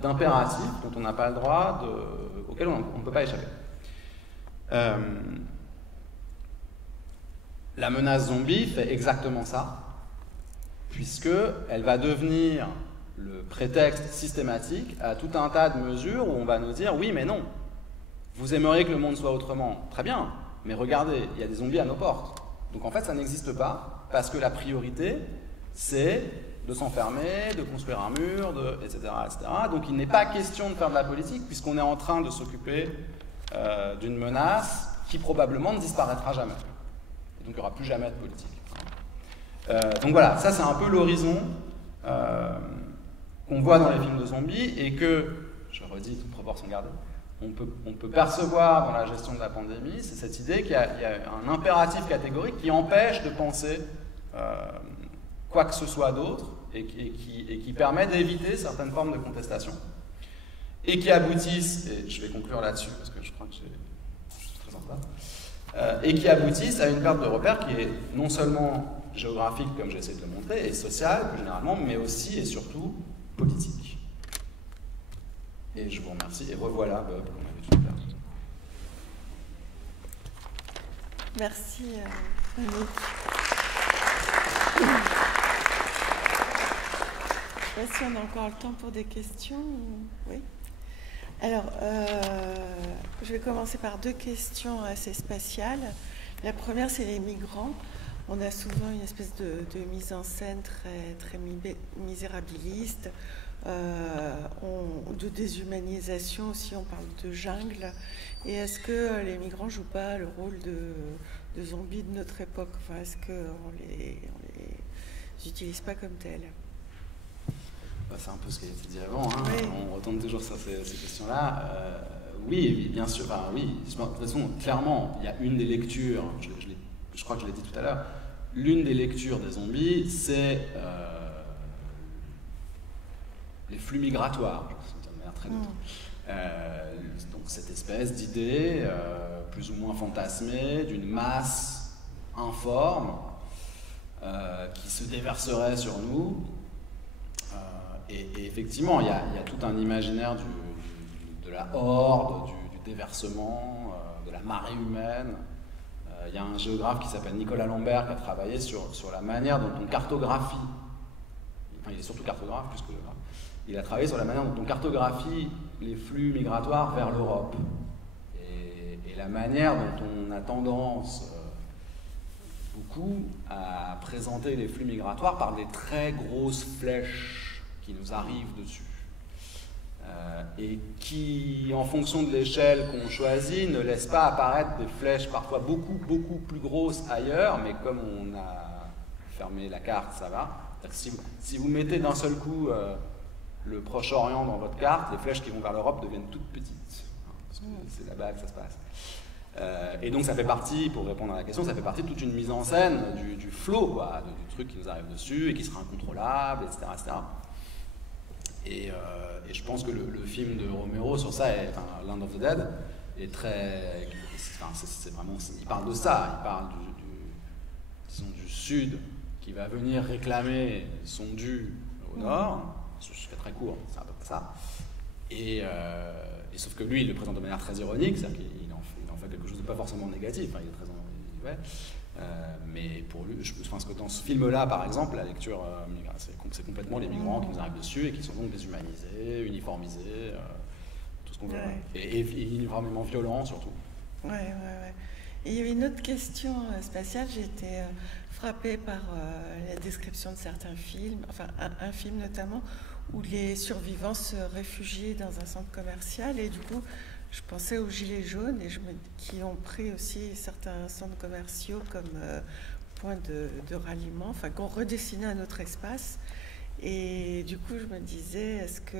d'impératif dont on n'a pas le droit, auquel on ne peut pas échapper. La menace zombie fait exactement ça, puisqu'elle va devenir le prétexte systématique à tout un tas de mesures où on va nous dire « oui, mais non, vous aimeriez que le monde soit autrement, très bien, mais regardez, il y a des zombies à nos portes. » Donc en fait, ça n'existe pas, parce que la priorité, c'est de s'enfermer, de construire un mur, etc., etc. Donc il n'est pas question de faire de la politique, puisqu'on est en train de s'occuper d'une menace qui probablement ne disparaîtra jamais. Et donc il n'y aura plus jamais de politique. Donc voilà, ça c'est un peu l'horizon qu'on voit dans les films de zombies et que, je redis, toute proportion gardée, on peut percevoir dans la gestion de la pandémie, c'est cette idée qu'il y a un impératif catégorique qui empêche de penser quoi que ce soit d'autre et qui permet d'éviter certaines formes de contestation et qui aboutissent, et je vais conclure là-dessus parce que je crois que je suis très en retard, et qui aboutissent à une perte de repères qui est non seulement géographique, comme j'essaie de le montrer, et sociale plus généralement, mais aussi et surtout politique. Et je vous remercie, et revoilà Bob, qu'on avait tout à l'heure. Merci, Annick. Je ne sais pas si on a encore le temps pour des questions. Oui. Alors, je vais commencer par 2 questions assez spatiales. La première, c'est les migrants. On a souvent une espèce de mise en scène très misérabiliste, de déshumanisation aussi, on parle de jungle. Et est-ce que les migrants ne jouent pas le rôle de zombies de notre époque? Enfin, est-ce qu'on les utilise pas comme tels? C'est un peu ce qui a été dit avant, hein. Oui. On retombe toujours sur ces questions-là. Oui, bien sûr, enfin, oui. De toute façon, clairement, il y a une des lectures, je crois que je l'ai dit tout à l'heure, l'une des lectures des zombies, c'est les flux migratoires, de manière très neutre. Donc cette espèce d'idée, plus ou moins fantasmée, d'une masse informe qui se déverserait sur nous. Et effectivement, il y a tout un imaginaire de la horde, du déversement, de la marée humaine. Il y a un géographe qui s'appelle Nicolas Lambert qui a travaillé sur la manière dont on cartographie, enfin il est surtout cartographe plus que géographe, il a travaillé sur la manière dont on cartographie les flux migratoires vers l'Europe. Et la manière dont on a tendance beaucoup à présenter les flux migratoires par des très grosses flèches qui nous arrivent dessus. Et qui, en fonction de l'échelle qu'on choisit, ne laisse pas apparaître des flèches parfois beaucoup plus grosses ailleurs, mais comme on a fermé la carte, ça va. Si vous mettez d'un seul coup le Proche-Orient dans votre carte, les flèches qui vont vers l'Europe deviennent toutes petites, parce que c'est là-bas que ça se passe. Et donc ça fait partie, pour répondre à la question, ça fait partie de toute une mise en scène du flow, quoi, du truc qui nous arrive dessus et qui sera incontrôlable, etc. etc. Et je pense que le film de Romero sur ça, Land of the Dead, est très... c'est vraiment, il parle de ça, il parle du sud qui va venir réclamer son dû au nord. Je fais très court, c'est un peu ça. Et sauf que lui, il le présente de manière très ironique, c'est-à-dire qu'il en fait quelque chose de pas forcément négatif, hein, il est très... Ouais. Mais pour lui, je pense que dans ce film-là, par exemple, la lecture, c'est complètement les migrants qui nous arrivent dessus et qui sont donc déshumanisés, uniformisés, tout ce qu'on veut. Ouais. Et uniformément violents, surtout. Ouais. Et il y avait une autre question spatiale. J'ai été frappée par la description de certains films, enfin un film notamment, où les survivants se réfugiaient dans un centre commercial et du coup, je pensais aux gilets jaunes qui ont pris aussi certains centres commerciaux comme point de ralliement, enfin qui ont redessiné un autre espace. Et du coup, je me disais, est-ce qu'on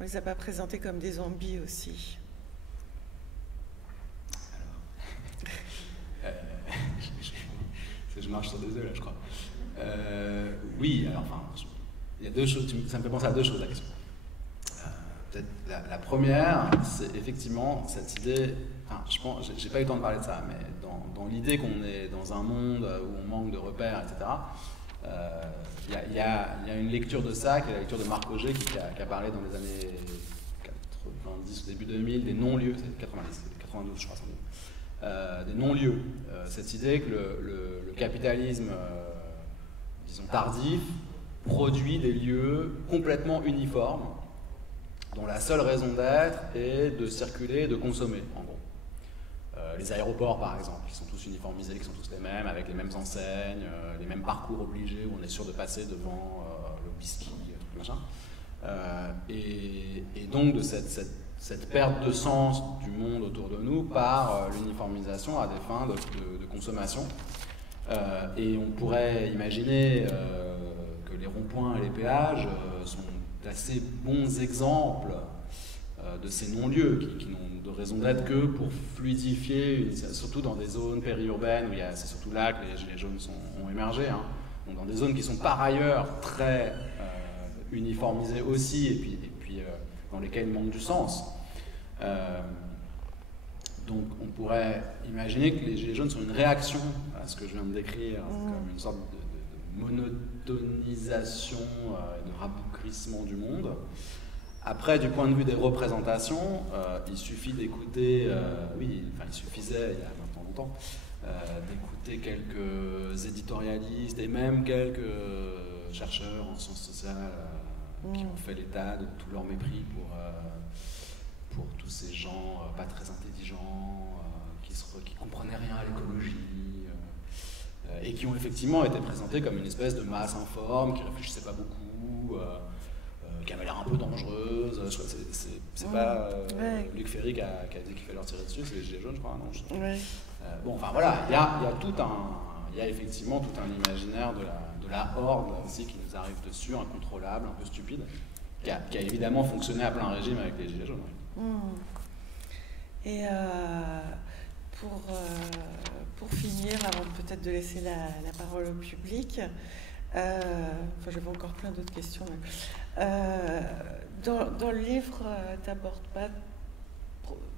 ne les a pas présentés comme des zombies aussi? Alors, je marche sur des œufs là, je crois. Oui, alors enfin, il y a 2 choses, ça me fait penser à 2 choses la question. La première, c'est effectivement cette idée, enfin, je pense, j'ai pas eu le temps de parler de ça, mais dans l'idée qu'on est dans un monde où on manque de repères, etc., il y a une lecture de ça, qui est la lecture de Marc Auger, qui a parlé dans les années 90, début 2000, des non-lieux, c'est 90, 92 je crois, sans doute, des non-lieux. Cette idée que le capitalisme, disons tardif, produit des lieux complètement uniformes, dont la seule raison d'être est de circuler et de consommer, en gros. Les aéroports, par exemple, qui sont tous uniformisés, qui sont tous les mêmes, avec les mêmes enseignes, les mêmes parcours obligés, où on est sûr de passer devant le whisky, machin. Et donc de cette perte de sens du monde autour de nous par l'uniformisation à des fins de consommation. Et on pourrait imaginer que les ronds-points et les péages sont d'assez bons exemples de ces non-lieux qui n'ont de raison d'être que pour fluidifier, surtout dans des zones périurbaines où c'est surtout là que les gilets jaunes ont émergé, hein. Donc dans des zones qui sont par ailleurs très uniformisées aussi, et puis dans lesquelles il manque du sens. Donc on pourrait imaginer que les gilets jaunes sont une réaction à ce que je viens de décrire, comme une sorte de monotonisation, de rabougrissement du monde. Après, du point de vue des représentations, il suffit d'écouter, il suffisait il y a maintenant longtemps, d'écouter quelques éditorialistes et même quelques chercheurs en sciences sociales qui ont fait l'état de tout leur mépris pour tous ces gens pas très intelligents, qui comprenaient rien à l'écologie, et qui ont effectivement été présentés comme une espèce de masse informe, qui réfléchissait pas beaucoup, qui avait l'air un peu dangereuse. C'est pas Luc Ferry qui a dit qu'il fallait leur tirer dessus, c'est les gilets jaunes, je crois. Non, bon, enfin voilà, il y a effectivement tout un imaginaire de la horde aussi qui nous arrive dessus, incontrôlable, un peu stupide, qui a évidemment fonctionné à plein régime avec les gilets jaunes. Et pour finir, avant peut-être de laisser la parole au public, j'avais encore plein d'autres questions. Dans le livre, tu n'abordes pas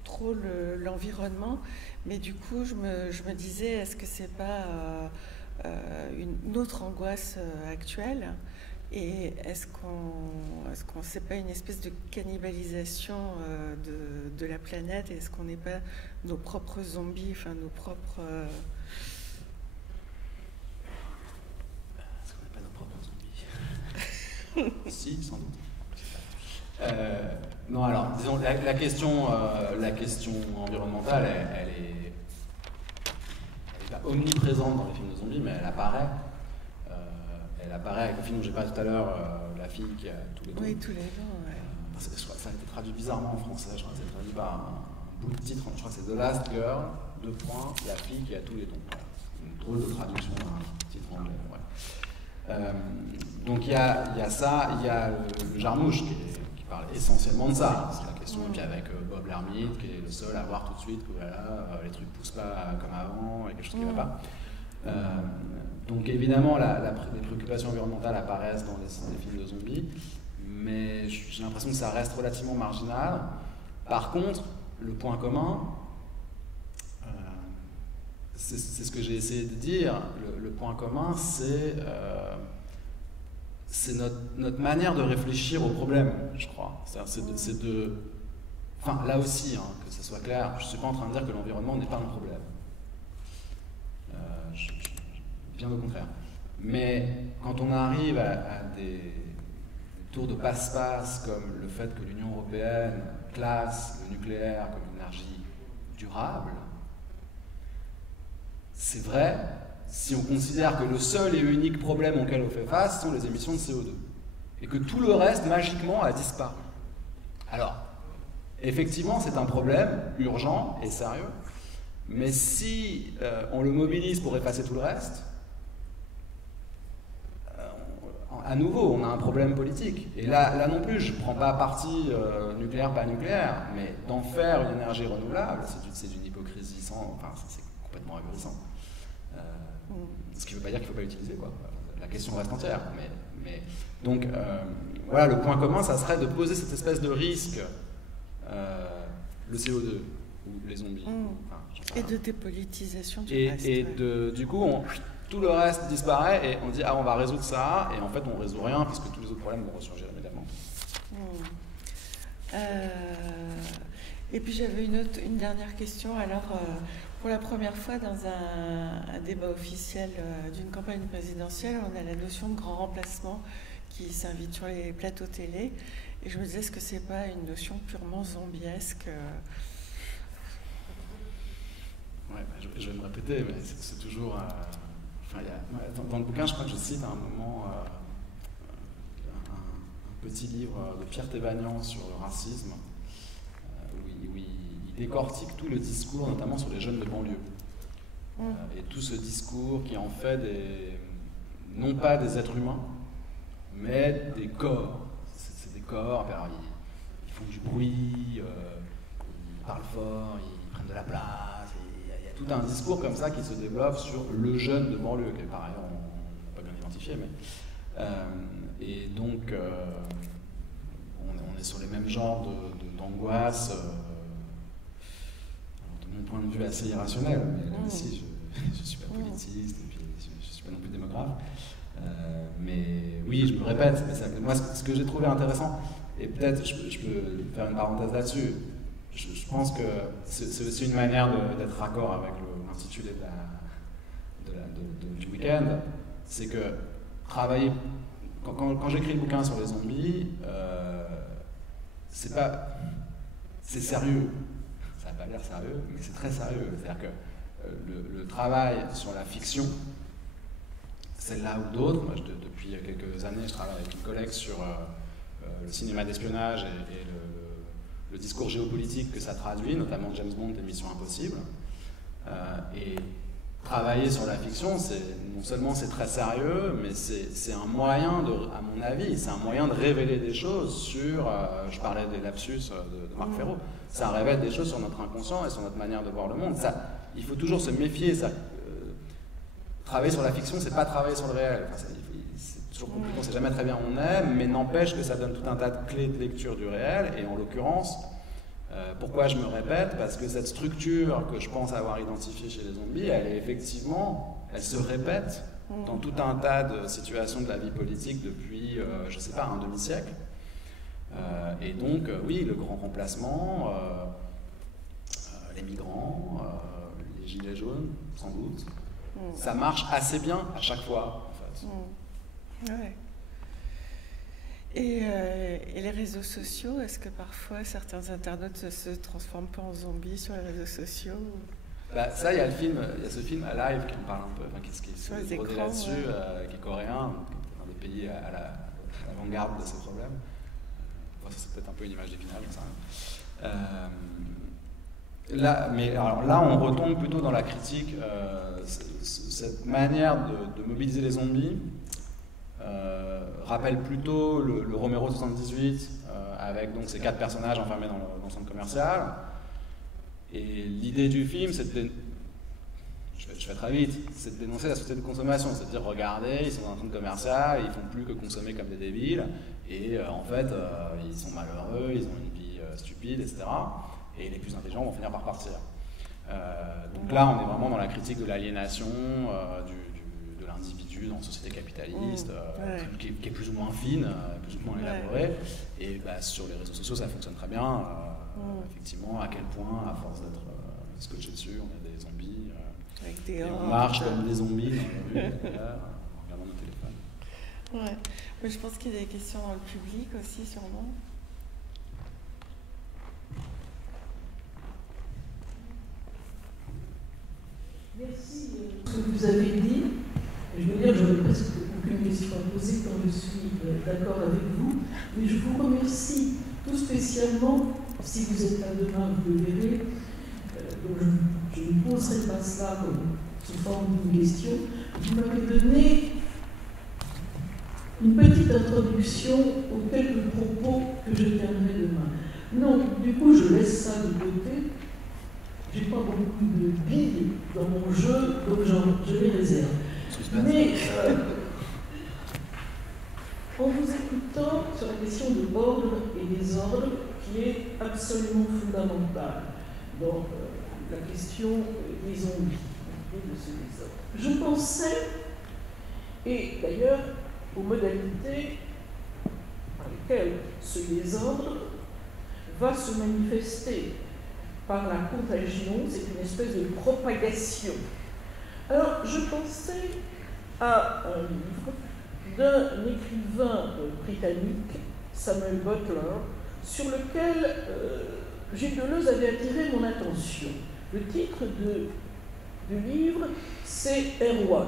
trop l'environnement, mais du coup, je me disais, est-ce que c'est pas une autre angoisse actuelle? Et est-ce qu'on c'est pas une espèce de cannibalisation de la planète? Est-ce qu'on n'est pas nos propres zombies, enfin nos propres... Est-ce qu'on n'est pas nos propres zombies? Si, sans doute. Non, alors, disons, la question environnementale, elle est pas omniprésente dans les films de zombies, mais elle apparaît. Elle apparaît avec le film dont j'ai parlé tout à l'heure, La fille qui a tous les dons. Oui, tous les dons, ouais. Je crois que ça a été traduit bizarrement en français, je crois que ça a été traduit par un bout de titre, je crois que c'est The Last Girl, la fille qui a tous les dons. Une drôle de traduction d'un titre anglais. Ouais. Donc il y a ça, il y a le Jarmouche qui parle essentiellement de ça. C'est la question, et puis avec Bob l'ermite qui est le seul à voir tout de suite que voilà, les trucs poussent pas comme avant, et quelque chose qui ne va pas. Donc évidemment, les préoccupations environnementales apparaissent dans les films de zombies, mais j'ai l'impression que ça reste relativement marginal. Par contre, le point commun, c'est ce que j'ai essayé de dire, le point commun, c'est notre manière de réfléchir au problème, je crois. C'est de... Enfin, là aussi, que ce soit clair, je ne suis pas en train de dire que l'environnement n'est pas un problème. Bien au contraire. Mais quand on arrive à des tours de passe-passe comme le fait que l'Union européenne classe le nucléaire comme une énergie durable, c'est vrai si on considère que le seul et unique problème auquel on fait face sont les émissions de CO2 et que tout le reste magiquement a disparu. Alors, effectivement, c'est un problème urgent et sérieux, mais si on le mobilise pour effacer tout le reste, à nouveau, on a un problème politique. Et là non plus, je ne prends pas parti nucléaire, pas nucléaire, mais d'en faire une énergie renouvelable, c'est d'une hypocrisie c'est complètement ahurissant. Ce qui ne veut pas dire qu'il ne faut pas l'utiliser, quoi. La question reste entière. Donc, voilà, le point commun, ça serait de poser cette espèce de risque, le CO2, ou les zombies. Et de dépolitisation du reste. Et du coup, tout le reste disparaît et on dit on va résoudre ça, et en fait on résout rien puisque tous les autres problèmes vont ressurgir immédiatement. Et puis j'avais une dernière question. Alors pour la première fois dans un débat officiel d'une campagne présidentielle, on a la notion de grand remplacement qui s'invite sur les plateaux télé, et je me disais, est-ce que c'est pas une notion purement zombiesque? Je vais me répéter, mais c'est toujours... dans le bouquin, je crois que je cite à un moment un petit livre de Pierre Thévagnan sur le racisme, où il décortique tout le discours, notamment sur les jeunes de banlieue. Et tout ce discours qui en fait non pas des êtres humains, mais des corps. C'est des corps. Alors, il font du bruit, ils parlent fort, ils prennent de la place. Il y a tout un discours comme ça qui se développe sur le jeune de banlieue, qui par ailleurs on n'a pas bien identifié, mais et donc on est sur les mêmes genres d'angoisse, de mon point de vue assez irrationnel, mais là aussi je ne suis pas politiste et puis je ne suis pas non plus démographe. Mais oui, je me répète, mais ça, moi ce que j'ai trouvé intéressant, et peut-être je peux faire une parenthèse là-dessus, je pense que c'est aussi une manière d'être raccord avec l'intitulé du week-end, c'est que travailler, quand j'écris le bouquin sur les zombies, c'est sérieux, ça n'a pas l'air sérieux, mais c'est très sérieux, c'est-à-dire que le travail sur la fiction, celle-là ou d'autres, moi depuis quelques années je travaille avec une collègue sur le cinéma d'espionnage et le discours géopolitique que ça traduit, notamment James Bond et Mission Impossible. Et travailler sur la fiction, non seulement c'est très sérieux, mais c'est un moyen, à mon avis, c'est un moyen de révéler des choses sur, je parlais des lapsus de Marc Ferro, ça révèle des choses sur notre inconscient et sur notre manière de voir le monde. Il faut toujours se méfier. Travailler sur la fiction, c'est pas travailler sur le réel. Enfin, c'est toujours compliqué, on sait jamais très bien où on est, mais n'empêche que ça donne tout un tas de clés de lecture du réel, et en l'occurrence, pourquoi je me répète? Parce que cette structure que je pense avoir identifiée chez les zombies, elle se répète dans tout un tas de situations de la vie politique depuis, je sais pas, un demi-siècle. Et donc, oui, le grand remplacement, les migrants, les gilets jaunes, sans doute. Ça marche assez bien à chaque fois, en fait. Ouais. Et les réseaux sociaux, est-ce que parfois certains internautes se transforment pas en zombies sur les réseaux sociaux? Ça, il y a ce film Alive qui en parle un peu, qui est posé là-dessus, qui est coréen, dans des pays à l'avant-garde de ces problèmes. Ça, c'est peut-être un peu une image d'Épinal, ça. Là, on retombe plutôt dans la critique. Cette manière de mobiliser les zombies rappelle plutôt le Romero 78, avec donc ces 4 personnages enfermés dans le centre commercial. Et l'idée du film, je fais très vite, c'est de dénoncer la société de consommation, c'est-à-dire regardez, ils sont dans un centre commercial, ils font plus que consommer comme des débiles, et en fait, ils sont malheureux, ils ont une vie stupide, etc. Et les plus intelligents vont finir par partir. Donc là, on est vraiment dans la critique de l'aliénation de l'individu dans une société capitaliste, qui est plus ou moins fine, plus ou moins élaborée. Et sur les réseaux sociaux, ça fonctionne très bien. Effectivement, à quel point, à force d'être scotché dessus, on a des zombies. Et on marche comme des zombies dans la rue, en regardant nos téléphones. Ouais. Mais je pense qu'il y a des questions dans le public aussi, sûrement. Merci de ce que vous avez dit. Je veux dire, je n'aurais presque aucune question à poser quand je suis d'accord avec vous. Mais je vous remercie tout spécialement, si vous êtes là demain, vous le verrez. Donc je ne poserai pas cela comme sous forme d'une question. Vous m'avez donné une petite introduction aux quelques propos que je tiendrai demain. Non, du coup, je laisse ça de côté. Je n'ai pas beaucoup de billes dans mon jeu, donc je les réserve. Mais en vous écoutant sur la question de l'ordre et des ordres, qui est absolument fondamentale dans la question des zombies, de ce désordre, je pensais, et d'ailleurs aux modalités par lesquelles ce désordre va se manifester par la contagion, c'est une espèce de propagation. Alors, je pensais à un livre d'un écrivain britannique, Samuel Butler, sur lequel Gilles Deleuze avait attiré mon attention. Le titre du livre, c'est Erewhon,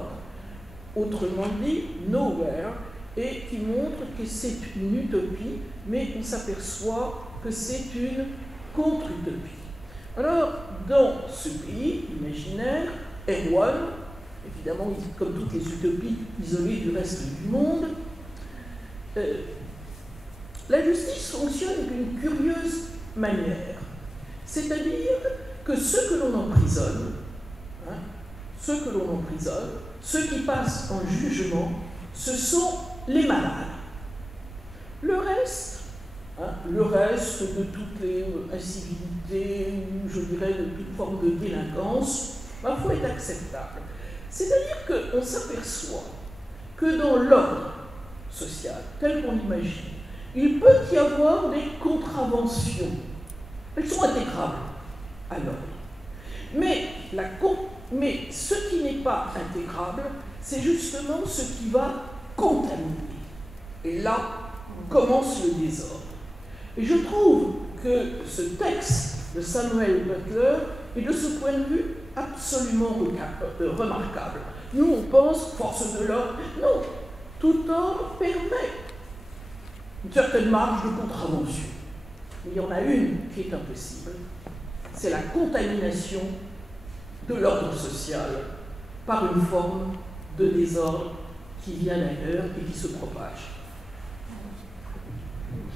autrement dit Nowhere, et qui montre que c'est une utopie, mais on s'aperçoit que c'est une contre-utopie. Alors, dans ce pays imaginaire, Erewhon, évidemment, comme toutes les utopies, isolées du reste du monde, la justice fonctionne d'une curieuse manière. C'est-à-dire que ceux que l'on emprisonne, ceux qui passent en jugement, ce sont les malades. Le reste de toutes les incivilités, ou je dirais de toute forme de délinquance, parfois est acceptable. C'est-à-dire qu'on s'aperçoit que dans l'ordre social, tel qu'on l'imagine, il peut y avoir des contraventions. Elles sont intégrables à l'ordre. Mais ce qui n'est pas intégrable, c'est justement ce qui va contaminer. Et là commence le désordre. Et je trouve que ce texte de Samuel Butler est de ce point de vue absolument remarquable. Nous, on pense force de l'ordre. Non, tout ordre permet une certaine marge de contravention. Mais il y en a une qui est impossible, c'est la contamination de l'ordre social par une forme de désordre qui vient d'ailleurs et qui se propage.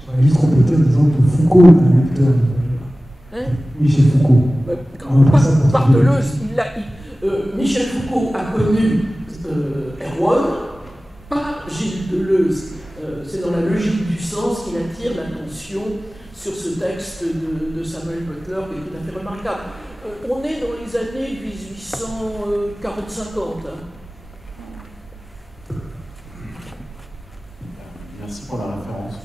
Je vais juste compléter en disant que Foucault est un lecteur. Michel Foucault. Bartheleuze, Michel Foucault a connu Erwan, pas Gilles Deleuze. C'est dans la logique du sens qu'il attire l'attention sur ce texte de Samuel Butler qui est tout à fait remarquable. On est dans les années 1840-50. Merci pour la référence.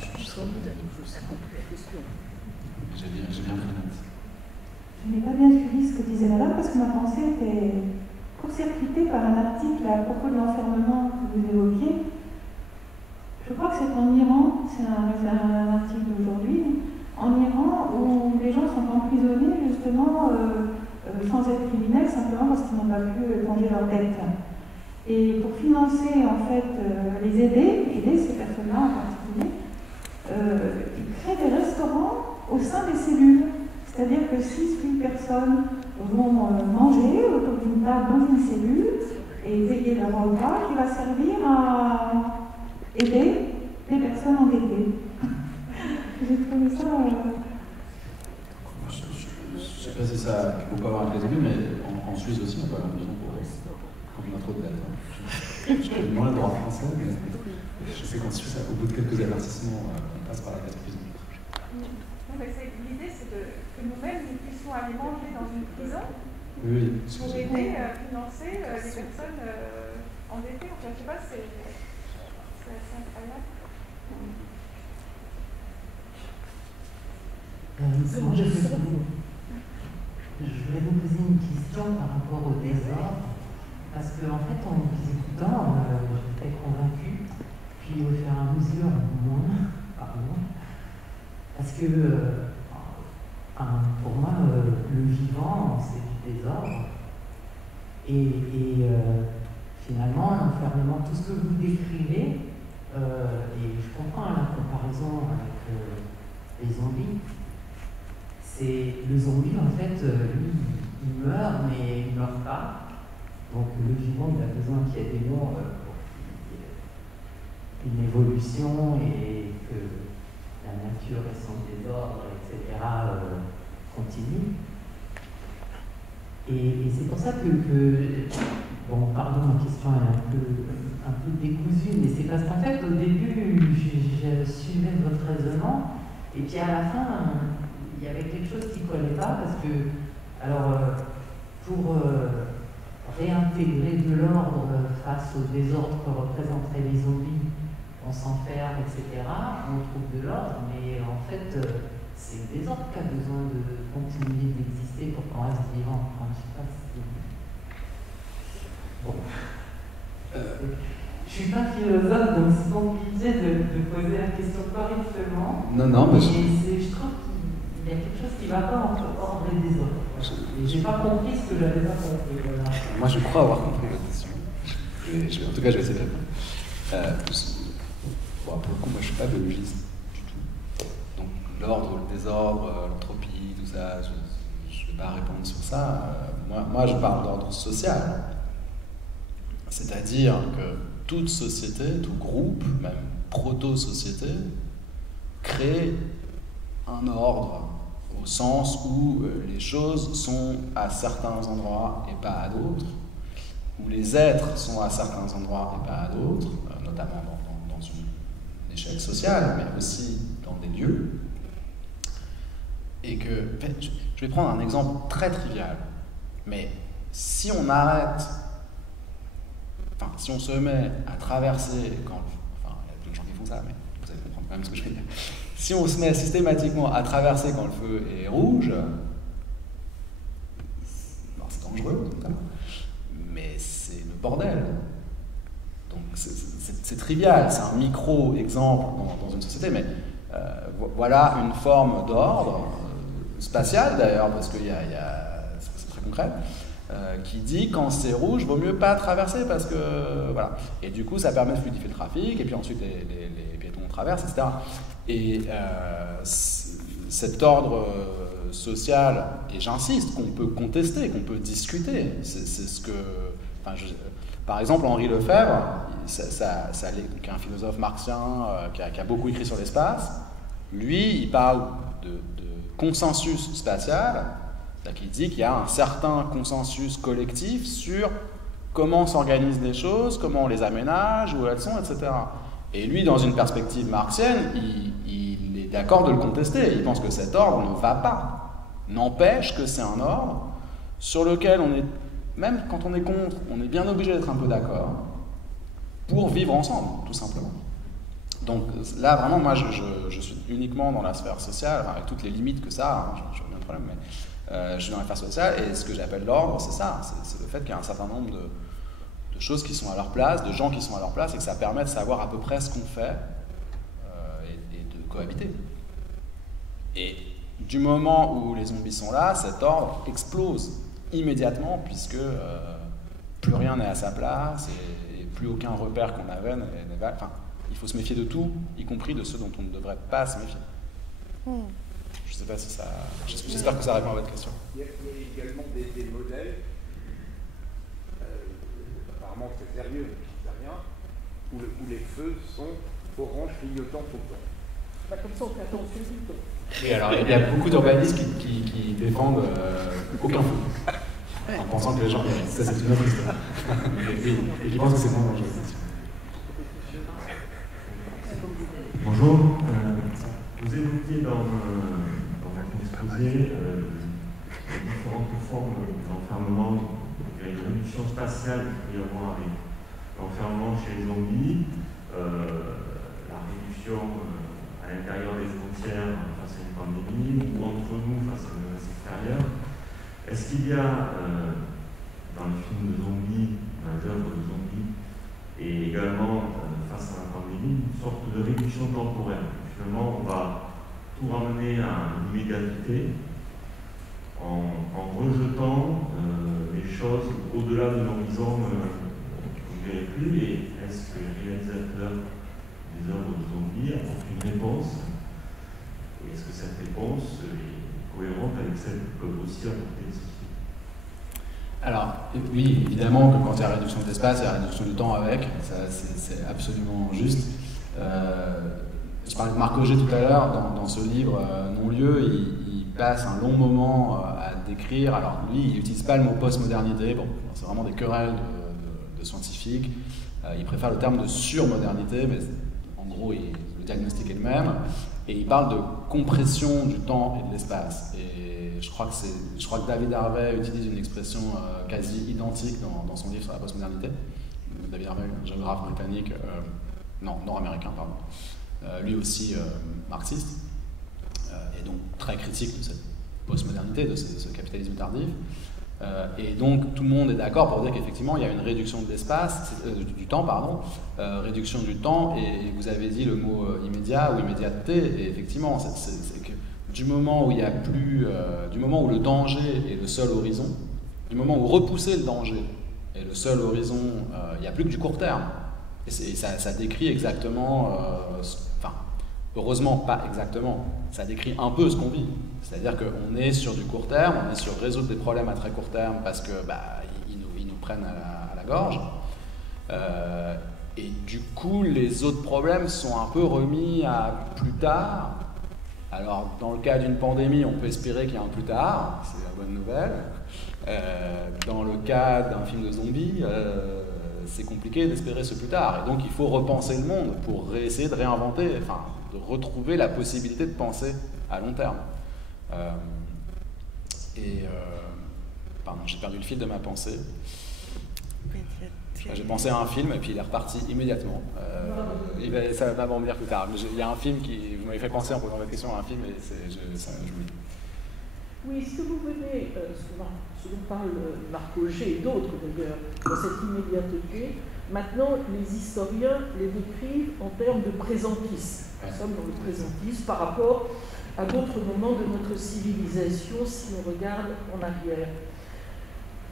J'ai bien pris note. Je n'ai pas bien suivi ce que disait madame parce que ma pensée était court-circuitée par un article à propos de l'enfermement que vous évoquiez. Je crois que c'est en Iran, c'est un article d'aujourd'hui, en Iran où les gens sont emprisonnés justement sans être criminels, simplement parce qu'ils n'ont pas pu venger leur dette. Et pour financer en fait les aider ces personnes-là en particulier, ils créent des restaurants au sein des cellules. C'est-à-dire que 6-8 personnes vont manger autour d'une table dans une cellule et payer leur repas qui va servir à aider les personnes endettées. J'ai trouvé ça... Je ne sais pas si ça peut pas avoir un début, mais en Suisse aussi, on peut avoir besoin quand on a trop de dettes. Je connais moins le droit français, mais je sais qu'en Suisse, au bout de quelques avertissements, on passe par la case prison. L'idée, c'est que nous-mêmes, nous puissions aller manger dans une prison pour aider à financer les personnes endettées. Enfin, je ne sais pas, c'est assez incroyable. Je voulais vous poser une question par rapport au désordre, parce qu'en fait, en vous écoutant, j'étais convaincue, puis au fur et à mesure, moins, parce que pour moi, le vivant, c'est du désordre, et finalement, l'enfermement, tout ce que vous décrivez, et je comprends la comparaison avec les zombies. C'est le zombie, en fait, lui, il meurt, mais il ne meurt pas. Donc le vivant, il a besoin qu'il y ait des morts pour qu'il y ait une évolution et que la nature et son désordre, etc., continue. Et c'est pour ça que bon, pardon, ma question est un peu décousue, mais c'est parce qu'en fait, au début, je suivais votre raisonnement, et puis à la fin, il y avait quelque chose qui ne collait pas, parce que, alors, pour réintégrer de l'ordre face au désordre que représenteraient les zombies, on s'enferme, etc., on trouve de l'ordre, mais en fait, c'est le désordre qui a besoin de continuer d'exister pour qu'on reste vivant. Enfin, je sais pas si... Bon. Je ne suis pas philosophe, donc c'est compliqué de poser la question correctement. Non, mais je trouve qu'il y a quelque chose qui ne va pas entre ordre et désordre. Et je n'ai pas compris ce que j'avais pas compris. Voilà. Moi, je crois avoir compris votre question. En tout cas, je vais essayer de répondre. Bon, pour le coup, moi, je ne suis pas biologiste du tout. Donc, l'ordre, le désordre, l'entropie, tout ça, je ne vais pas répondre sur ça. Moi, je parle d'ordre social. C'est-à-dire que toute société, tout groupe, même proto-société, créer un ordre au sens où les choses sont à certains endroits et pas à d'autres, où les êtres sont à certains endroits et pas à d'autres, notamment dans une échelle sociale, mais aussi dans des lieux. Et que, je vais prendre un exemple très trivial, mais si on arrête, enfin, si on se met à traverser, enfin, il y a plein de gens qui font ça, mais vous allez comprendre quand même ce que je veux dire. Si on se met systématiquement à traverser quand le feu est rouge, c'est dangereux, mais c'est le bordel. Donc c'est trivial, c'est un micro-exemple dans une société, mais voilà une forme d'ordre, spatial d'ailleurs, parce que c'est très concret, qui dit quand c'est rouge, vaut mieux pas traverser parce que voilà. Et du coup, ça permet de fluidifier le trafic, et puis ensuite les piétons traversent, etc. Et cet ordre social, et j'insiste, qu'on peut contester, qu'on peut discuter, c'est ce que. Enfin, par exemple, Henri Lefebvre, qui est un philosophe marxien qui a beaucoup écrit sur l'espace, lui, il parle de consensus spatial, c'est-à-dire qu'il dit qu'il y a un certain consensus collectif sur comment s'organisent les choses, comment on les aménage, où elles sont, etc. Et lui, dans une perspective marxienne, il est d'accord de le contester. Il pense que cet ordre ne va pas, n'empêche que c'est un ordre sur lequel on est, même quand on est contre, on est bien obligé d'être un peu d'accord pour vivre ensemble, tout simplement. Donc là, vraiment, moi, je suis uniquement dans la sphère sociale, avec toutes les limites que ça a, je reviens de problème, mais je suis dans la sphère sociale, et ce que j'appelle l'ordre, c'est ça, c'est le fait qu'il y a un certain nombre de choses qui sont à leur place, de gens qui sont à leur place, et que ça permet de savoir à peu près ce qu'on fait, et de cohabiter. Et du moment où les zombies sont là, cet ordre explose immédiatement, puisque plus rien n'est à sa place, et plus aucun repère qu'on avait n'est valable. Enfin, il faut se méfier de tout, y compris de ceux dont on ne devrait pas se méfier. Je ne sais pas si ça... J'espère que ça répond à votre question. Il y a également des modèles, apparemment très sérieux, je ne sais rien, où les feux sont orange clignotant tout le temps. Bah, comme ça, on fait attention du temps. Et alors, il y a beaucoup d'urbanistes qui défendent aucun feu, en pensant que les gens... Ça, c'est une autre histoire. Et qui pensent que c'est moins dangereux. Bonjour, vous évoquiez dans votre exposé les différentes formes d'enfermement. Il y a une réduction spatiale qui peut y avoir avec l'enfermement chez les zombies, la réduction à l'intérieur des frontières face à une pandémie, ou entre nous face à une menace extérieure. Est-ce qu'il y a dans les films de zombies, dans les œuvres de zombies, et également face à la pandémie, une sorte de réduction temporelle? Finalement, on va tout ramener à une immédiateté en rejetant les choses au-delà de l'horizon qu'on ne verrait plus. Et est-ce que les réalisateurs des œuvres de zombies apportent une réponse? Et est-ce que cette réponse est cohérente avec celle que peuvent aussi apporter les sociétés? Alors, oui, évidemment que quand il y a réduction de l'espace, il y a réduction du temps avec, ça c'est absolument juste. Je parlais de Marc Auger tout à l'heure, dans ce livre Non-lieu, il passe un long moment à décrire, alors lui, il n'utilise pas le mot postmodernité, bon, c'est vraiment des querelles de scientifiques, il préfère le terme de surmodernité, mais en gros, le diagnostic est le même, et il parle de compression du temps et de l'espace. Et je crois que David Harvey utilise une expression quasi identique dans son livre sur la postmodernité. David Harvey, un géographe britannique, nord-américain, pardon. Lui aussi marxiste, et donc très critique de cette postmodernité, de ce capitalisme tardif. Et donc tout le monde est d'accord pour dire qu'effectivement il y a une réduction de l'espace, du temps, pardon, réduction du temps, et vous avez dit le mot immédiat ou immédiateté, et effectivement c'est que du moment où il y a plus, du moment où le danger est le seul horizon, du moment où repousser le danger est le seul horizon, il n'y a plus que du court terme. Et ça décrit exactement, enfin, heureusement pas exactement, ça décrit un peu ce qu'on vit. C'est-à-dire qu'on est sur du court terme, on est sur résoudre des problèmes à très court terme parce que ils nous prennent à la gorge. Et du coup, les autres problèmes sont un peu remis à plus tard. Alors, dans le cas d'une pandémie, on peut espérer qu'il y a un plus tard, c'est la bonne nouvelle. Dans le cas d'un film de zombies, c'est compliqué d'espérer ce plus tard. Et donc, il faut repenser le monde pour essayer de réinventer, enfin, de retrouver la possibilité de penser à long terme. Pardon, j'ai perdu le fil de ma pensée. J'ai pensé à un film et puis il est reparti immédiatement. Ça va pas m'en venir plus tard. Mais il y a un film qui... Vous m'avez fait penser en posant votre question à un film et j'oublie. Oui, ce que vous venez, ce dont parle Marc Auger et d'autres d'ailleurs, dans cette immédiateté, maintenant les historiens les décrivent en termes de présentisme. Nous sommes dans le présentisme par rapport à d'autres moments de notre civilisation si on regarde en arrière.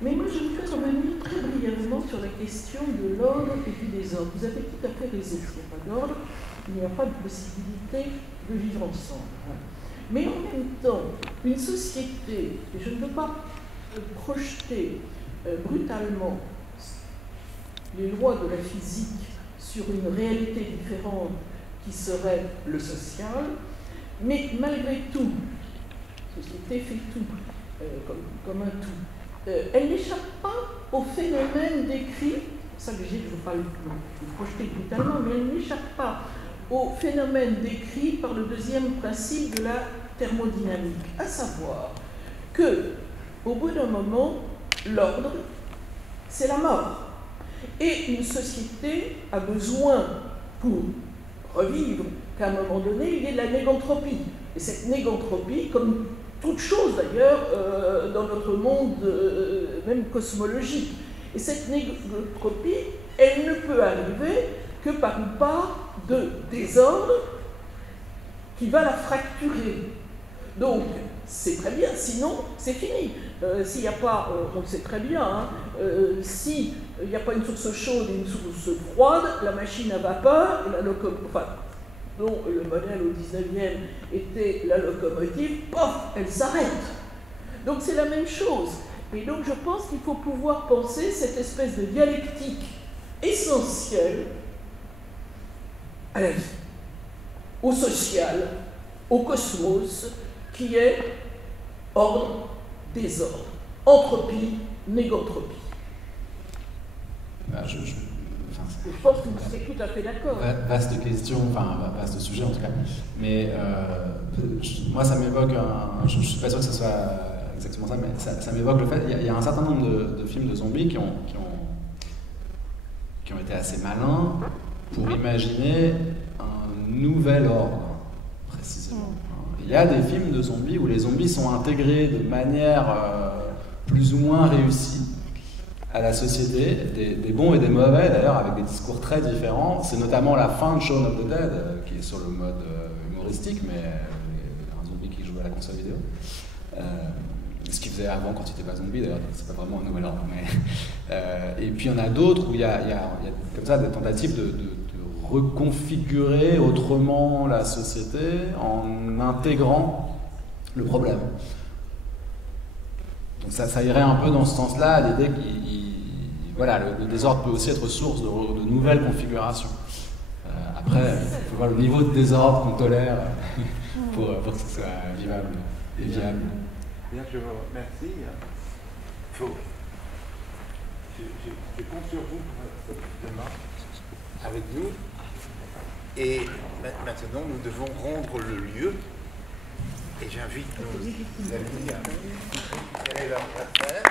Mais moi, je voudrais revenir très brièvement sur la question de l'ordre et du désordre. Vous avez tout à fait raison. S'il n'y a pas d'ordre, il n'y a pas de possibilité de vivre ensemble. Mais en même temps, une société, et je ne veux pas projeter brutalement les lois de la physique sur une réalité différente qui serait le social, mais malgré tout, la société fait tout, comme un tout. Elle n'échappe pas au phénomène décrit, c'est ça que je ne veux pas le projeter brutalement, mais elle n'échappe pas au phénomène décrit par le deuxième principe de la thermodynamique, à savoir que, au bout d'un moment, l'ordre, c'est la mort. Et une société a besoin, pour revivre, qu'à un moment donné, il y ait de la négantropie. Et cette négantropie, comme toute chose d'ailleurs dans notre monde même cosmologique. Et cette négantropie, elle ne peut arriver que par une part de désordre qui va la fracturer. Donc, c'est très bien, sinon, c'est fini. S'il n'y a pas, on le sait très bien, hein, s'il n'y a pas une source chaude et une source froide, la machine à vapeur, la locomotive, enfin, dont le modèle au 19e était la locomotive, pof, elle s'arrête. Donc c'est la même chose. Et donc je pense qu'il faut pouvoir penser cette espèce de dialectique essentielle à la vie, au social, au cosmos, qui est ordre, désordre, entropie, négantropie. Je pense que vous serez tout à fait d'accord. Vaste question, enfin vaste sujet en tout cas. Mais moi ça m'évoque je ne suis pas sûr que ce soit exactement ça, mais ça m'évoque le fait qu'il y a un certain nombre de films de zombies qui ont été assez malins pour imaginer un nouvel ordre, précisément. Il y a des films de zombies où les zombies sont intégrés de manière plus ou moins réussie à la société, des bons et des mauvais d'ailleurs, avec des discours très différents. C'est notamment la fin de Shaun of the Dead, qui est sur le mode humoristique, mais un zombie qui joue à la console vidéo. Ce qu'il faisait avant quand il n'était pas zombie d'ailleurs, donc c'est pas vraiment un nouvel ordre. Et puis il y en a d'autres où il y a comme ça des tentatives de reconfigurer autrement la société en intégrant le problème. Donc ça irait un peu dans ce sens-là, l'idée que le désordre peut aussi être source de nouvelles configurations. Après, il faut voir le niveau de désordre qu'on tolère pour que ce soit vivable et viable. Bien, je vous remercie. Je compte sur vous demain avec nous. Et maintenant, nous devons rendre le lieu. Et j'invite nos amis à aller leur faire.